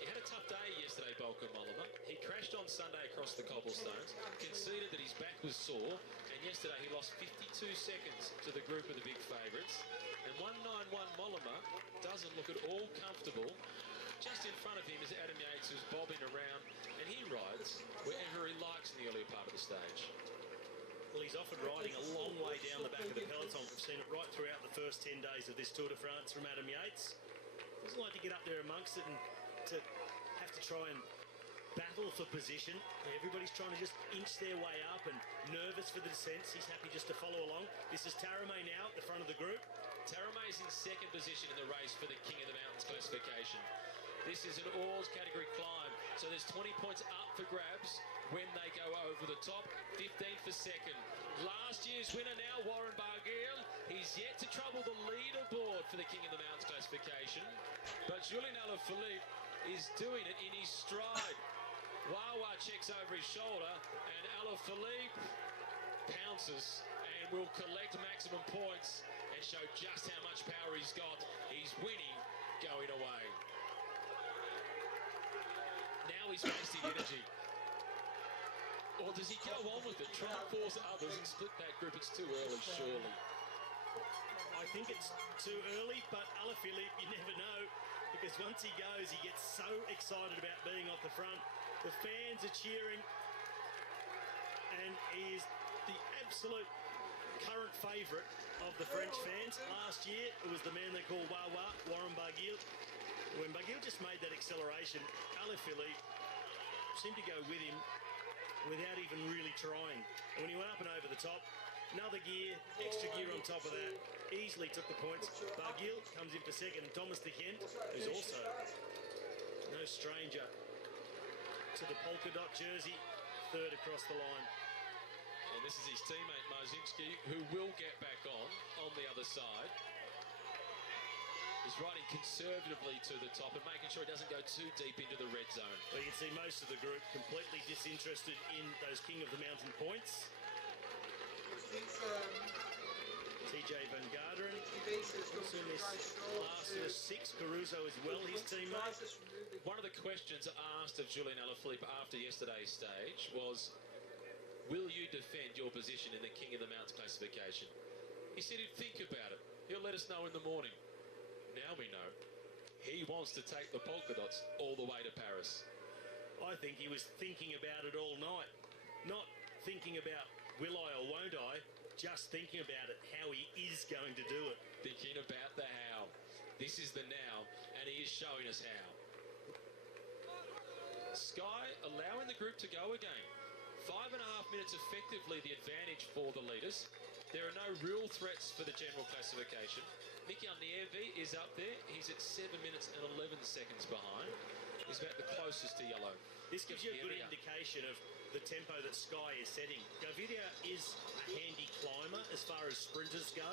He had a tough day yesterday, Malcolm Mollema. He crashed on Sunday across the cobblestones, conceded that his back was sore, and yesterday he lost 52 seconds to the group of the big favourites. And 191 Mollema doesn't look at all comfortable. Just in front of him is Adam Yates, who's bobbing around, and he rides wherever he likes in the earlier part of the stage. Well, he's often riding a long way down the back of the peloton. We've seen it right throughout the first 10 days of this Tour de France from Adam Yates. Doesn't like to get up there amongst it and to have to try and battle for position. Everybody's trying to just inch their way up and nervous for the descents. He's happy just to follow along. This is Taramay now at the front of the group. Taramay's in second position in the race for the King of the Mountains classification. This is an Oars category climb, so there's 20 points up for grabs when they go over the top. 15 for second. Last year's winner now, Warren Barguil. He's yet to trouble the leaderboard for the King of the Mountains classification. But Julien Alaphilippe is doing it in his stride. Wawa checks over his shoulder, and Alaphilippe pounces and will collect maximum points and show just how much power he's got. He's winning, going away. Now he's wasting energy. Or does he go on with it, try and force others and split that group? It's too early, surely. I think it's too early, but Alaphilippe, you never know, because once he goes, he gets so excited about being off the front. The fans are cheering, and he is the absolute current favourite of the French fans. Last year, it was the man they call Wawa, Warren Barguil. When Barguil just made that acceleration, Alaphilippe seemed to go with him without even really trying. And when he went up and over the top, another gear, extra gear on top of that, easily took the points. Barguil comes in for second, and Thomas de Kent, who's also no stranger to the polka dot jersey, third across the line. And this is his teammate Marzinski, who will get back on the other side. He's riding conservatively to the top and making sure he doesn't go too deep into the red zone. Well, you can see most of the group completely disinterested in those King of the Mountain points. TJ Van Garderen, also in this last of the six, Caruso as well, his teammate. One of the questions asked of Julien Alaphilippe after yesterday's stage was, will you defend your position in the King of the Mountains classification? He said he'd think about it. He'll let us know in the morning. Now we know he wants to take the polka dots all the way to Paris. I think he was thinking about it all night. Not thinking about will I or won't I, just thinking about it, how he is going to do it. Thinking about the how. This is the now, and he is showing us how. Sky allowing the group to go again. 5.5 minutes effectively the advantage for the leaders. There are no real threats for the general classification. Mikel Nievi is up there. He's at 7 minutes and 11 seconds behind. He's about the closest to yellow. This gives you a good indication of the tempo that Sky is setting. Gaviria is a handy climber as far as sprinters go,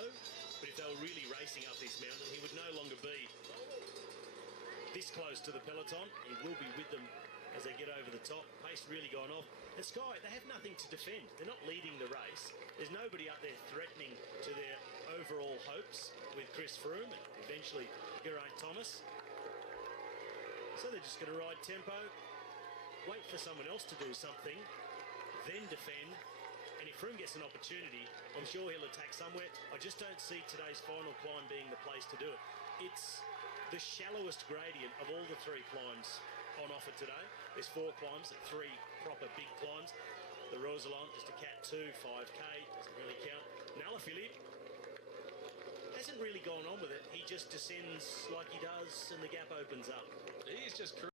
but if they were really racing up this mountain, he would no longer be this close to the peloton. He will be with them as they get over the top. Pace really gone off. And Sky, they have nothing to defend. They're not leading the race. There's nobody up there threatening to their overall hopes with Chris Froome and eventually Geraint Thomas. So they're just going to ride tempo, wait for someone else to do something, then defend. And if Froome gets an opportunity, I'm sure he'll attack somewhere. I just don't see today's final climb being the place to do it. It's the shallowest gradient of all the three climbs on offer today. There's 4 climbs, 3 proper big climbs. The Roseland, just a Cat 2, 5K, doesn't really count. And Alaphilippe hasn't really gone on with it. He just descends like he does and the gap opens up. He is just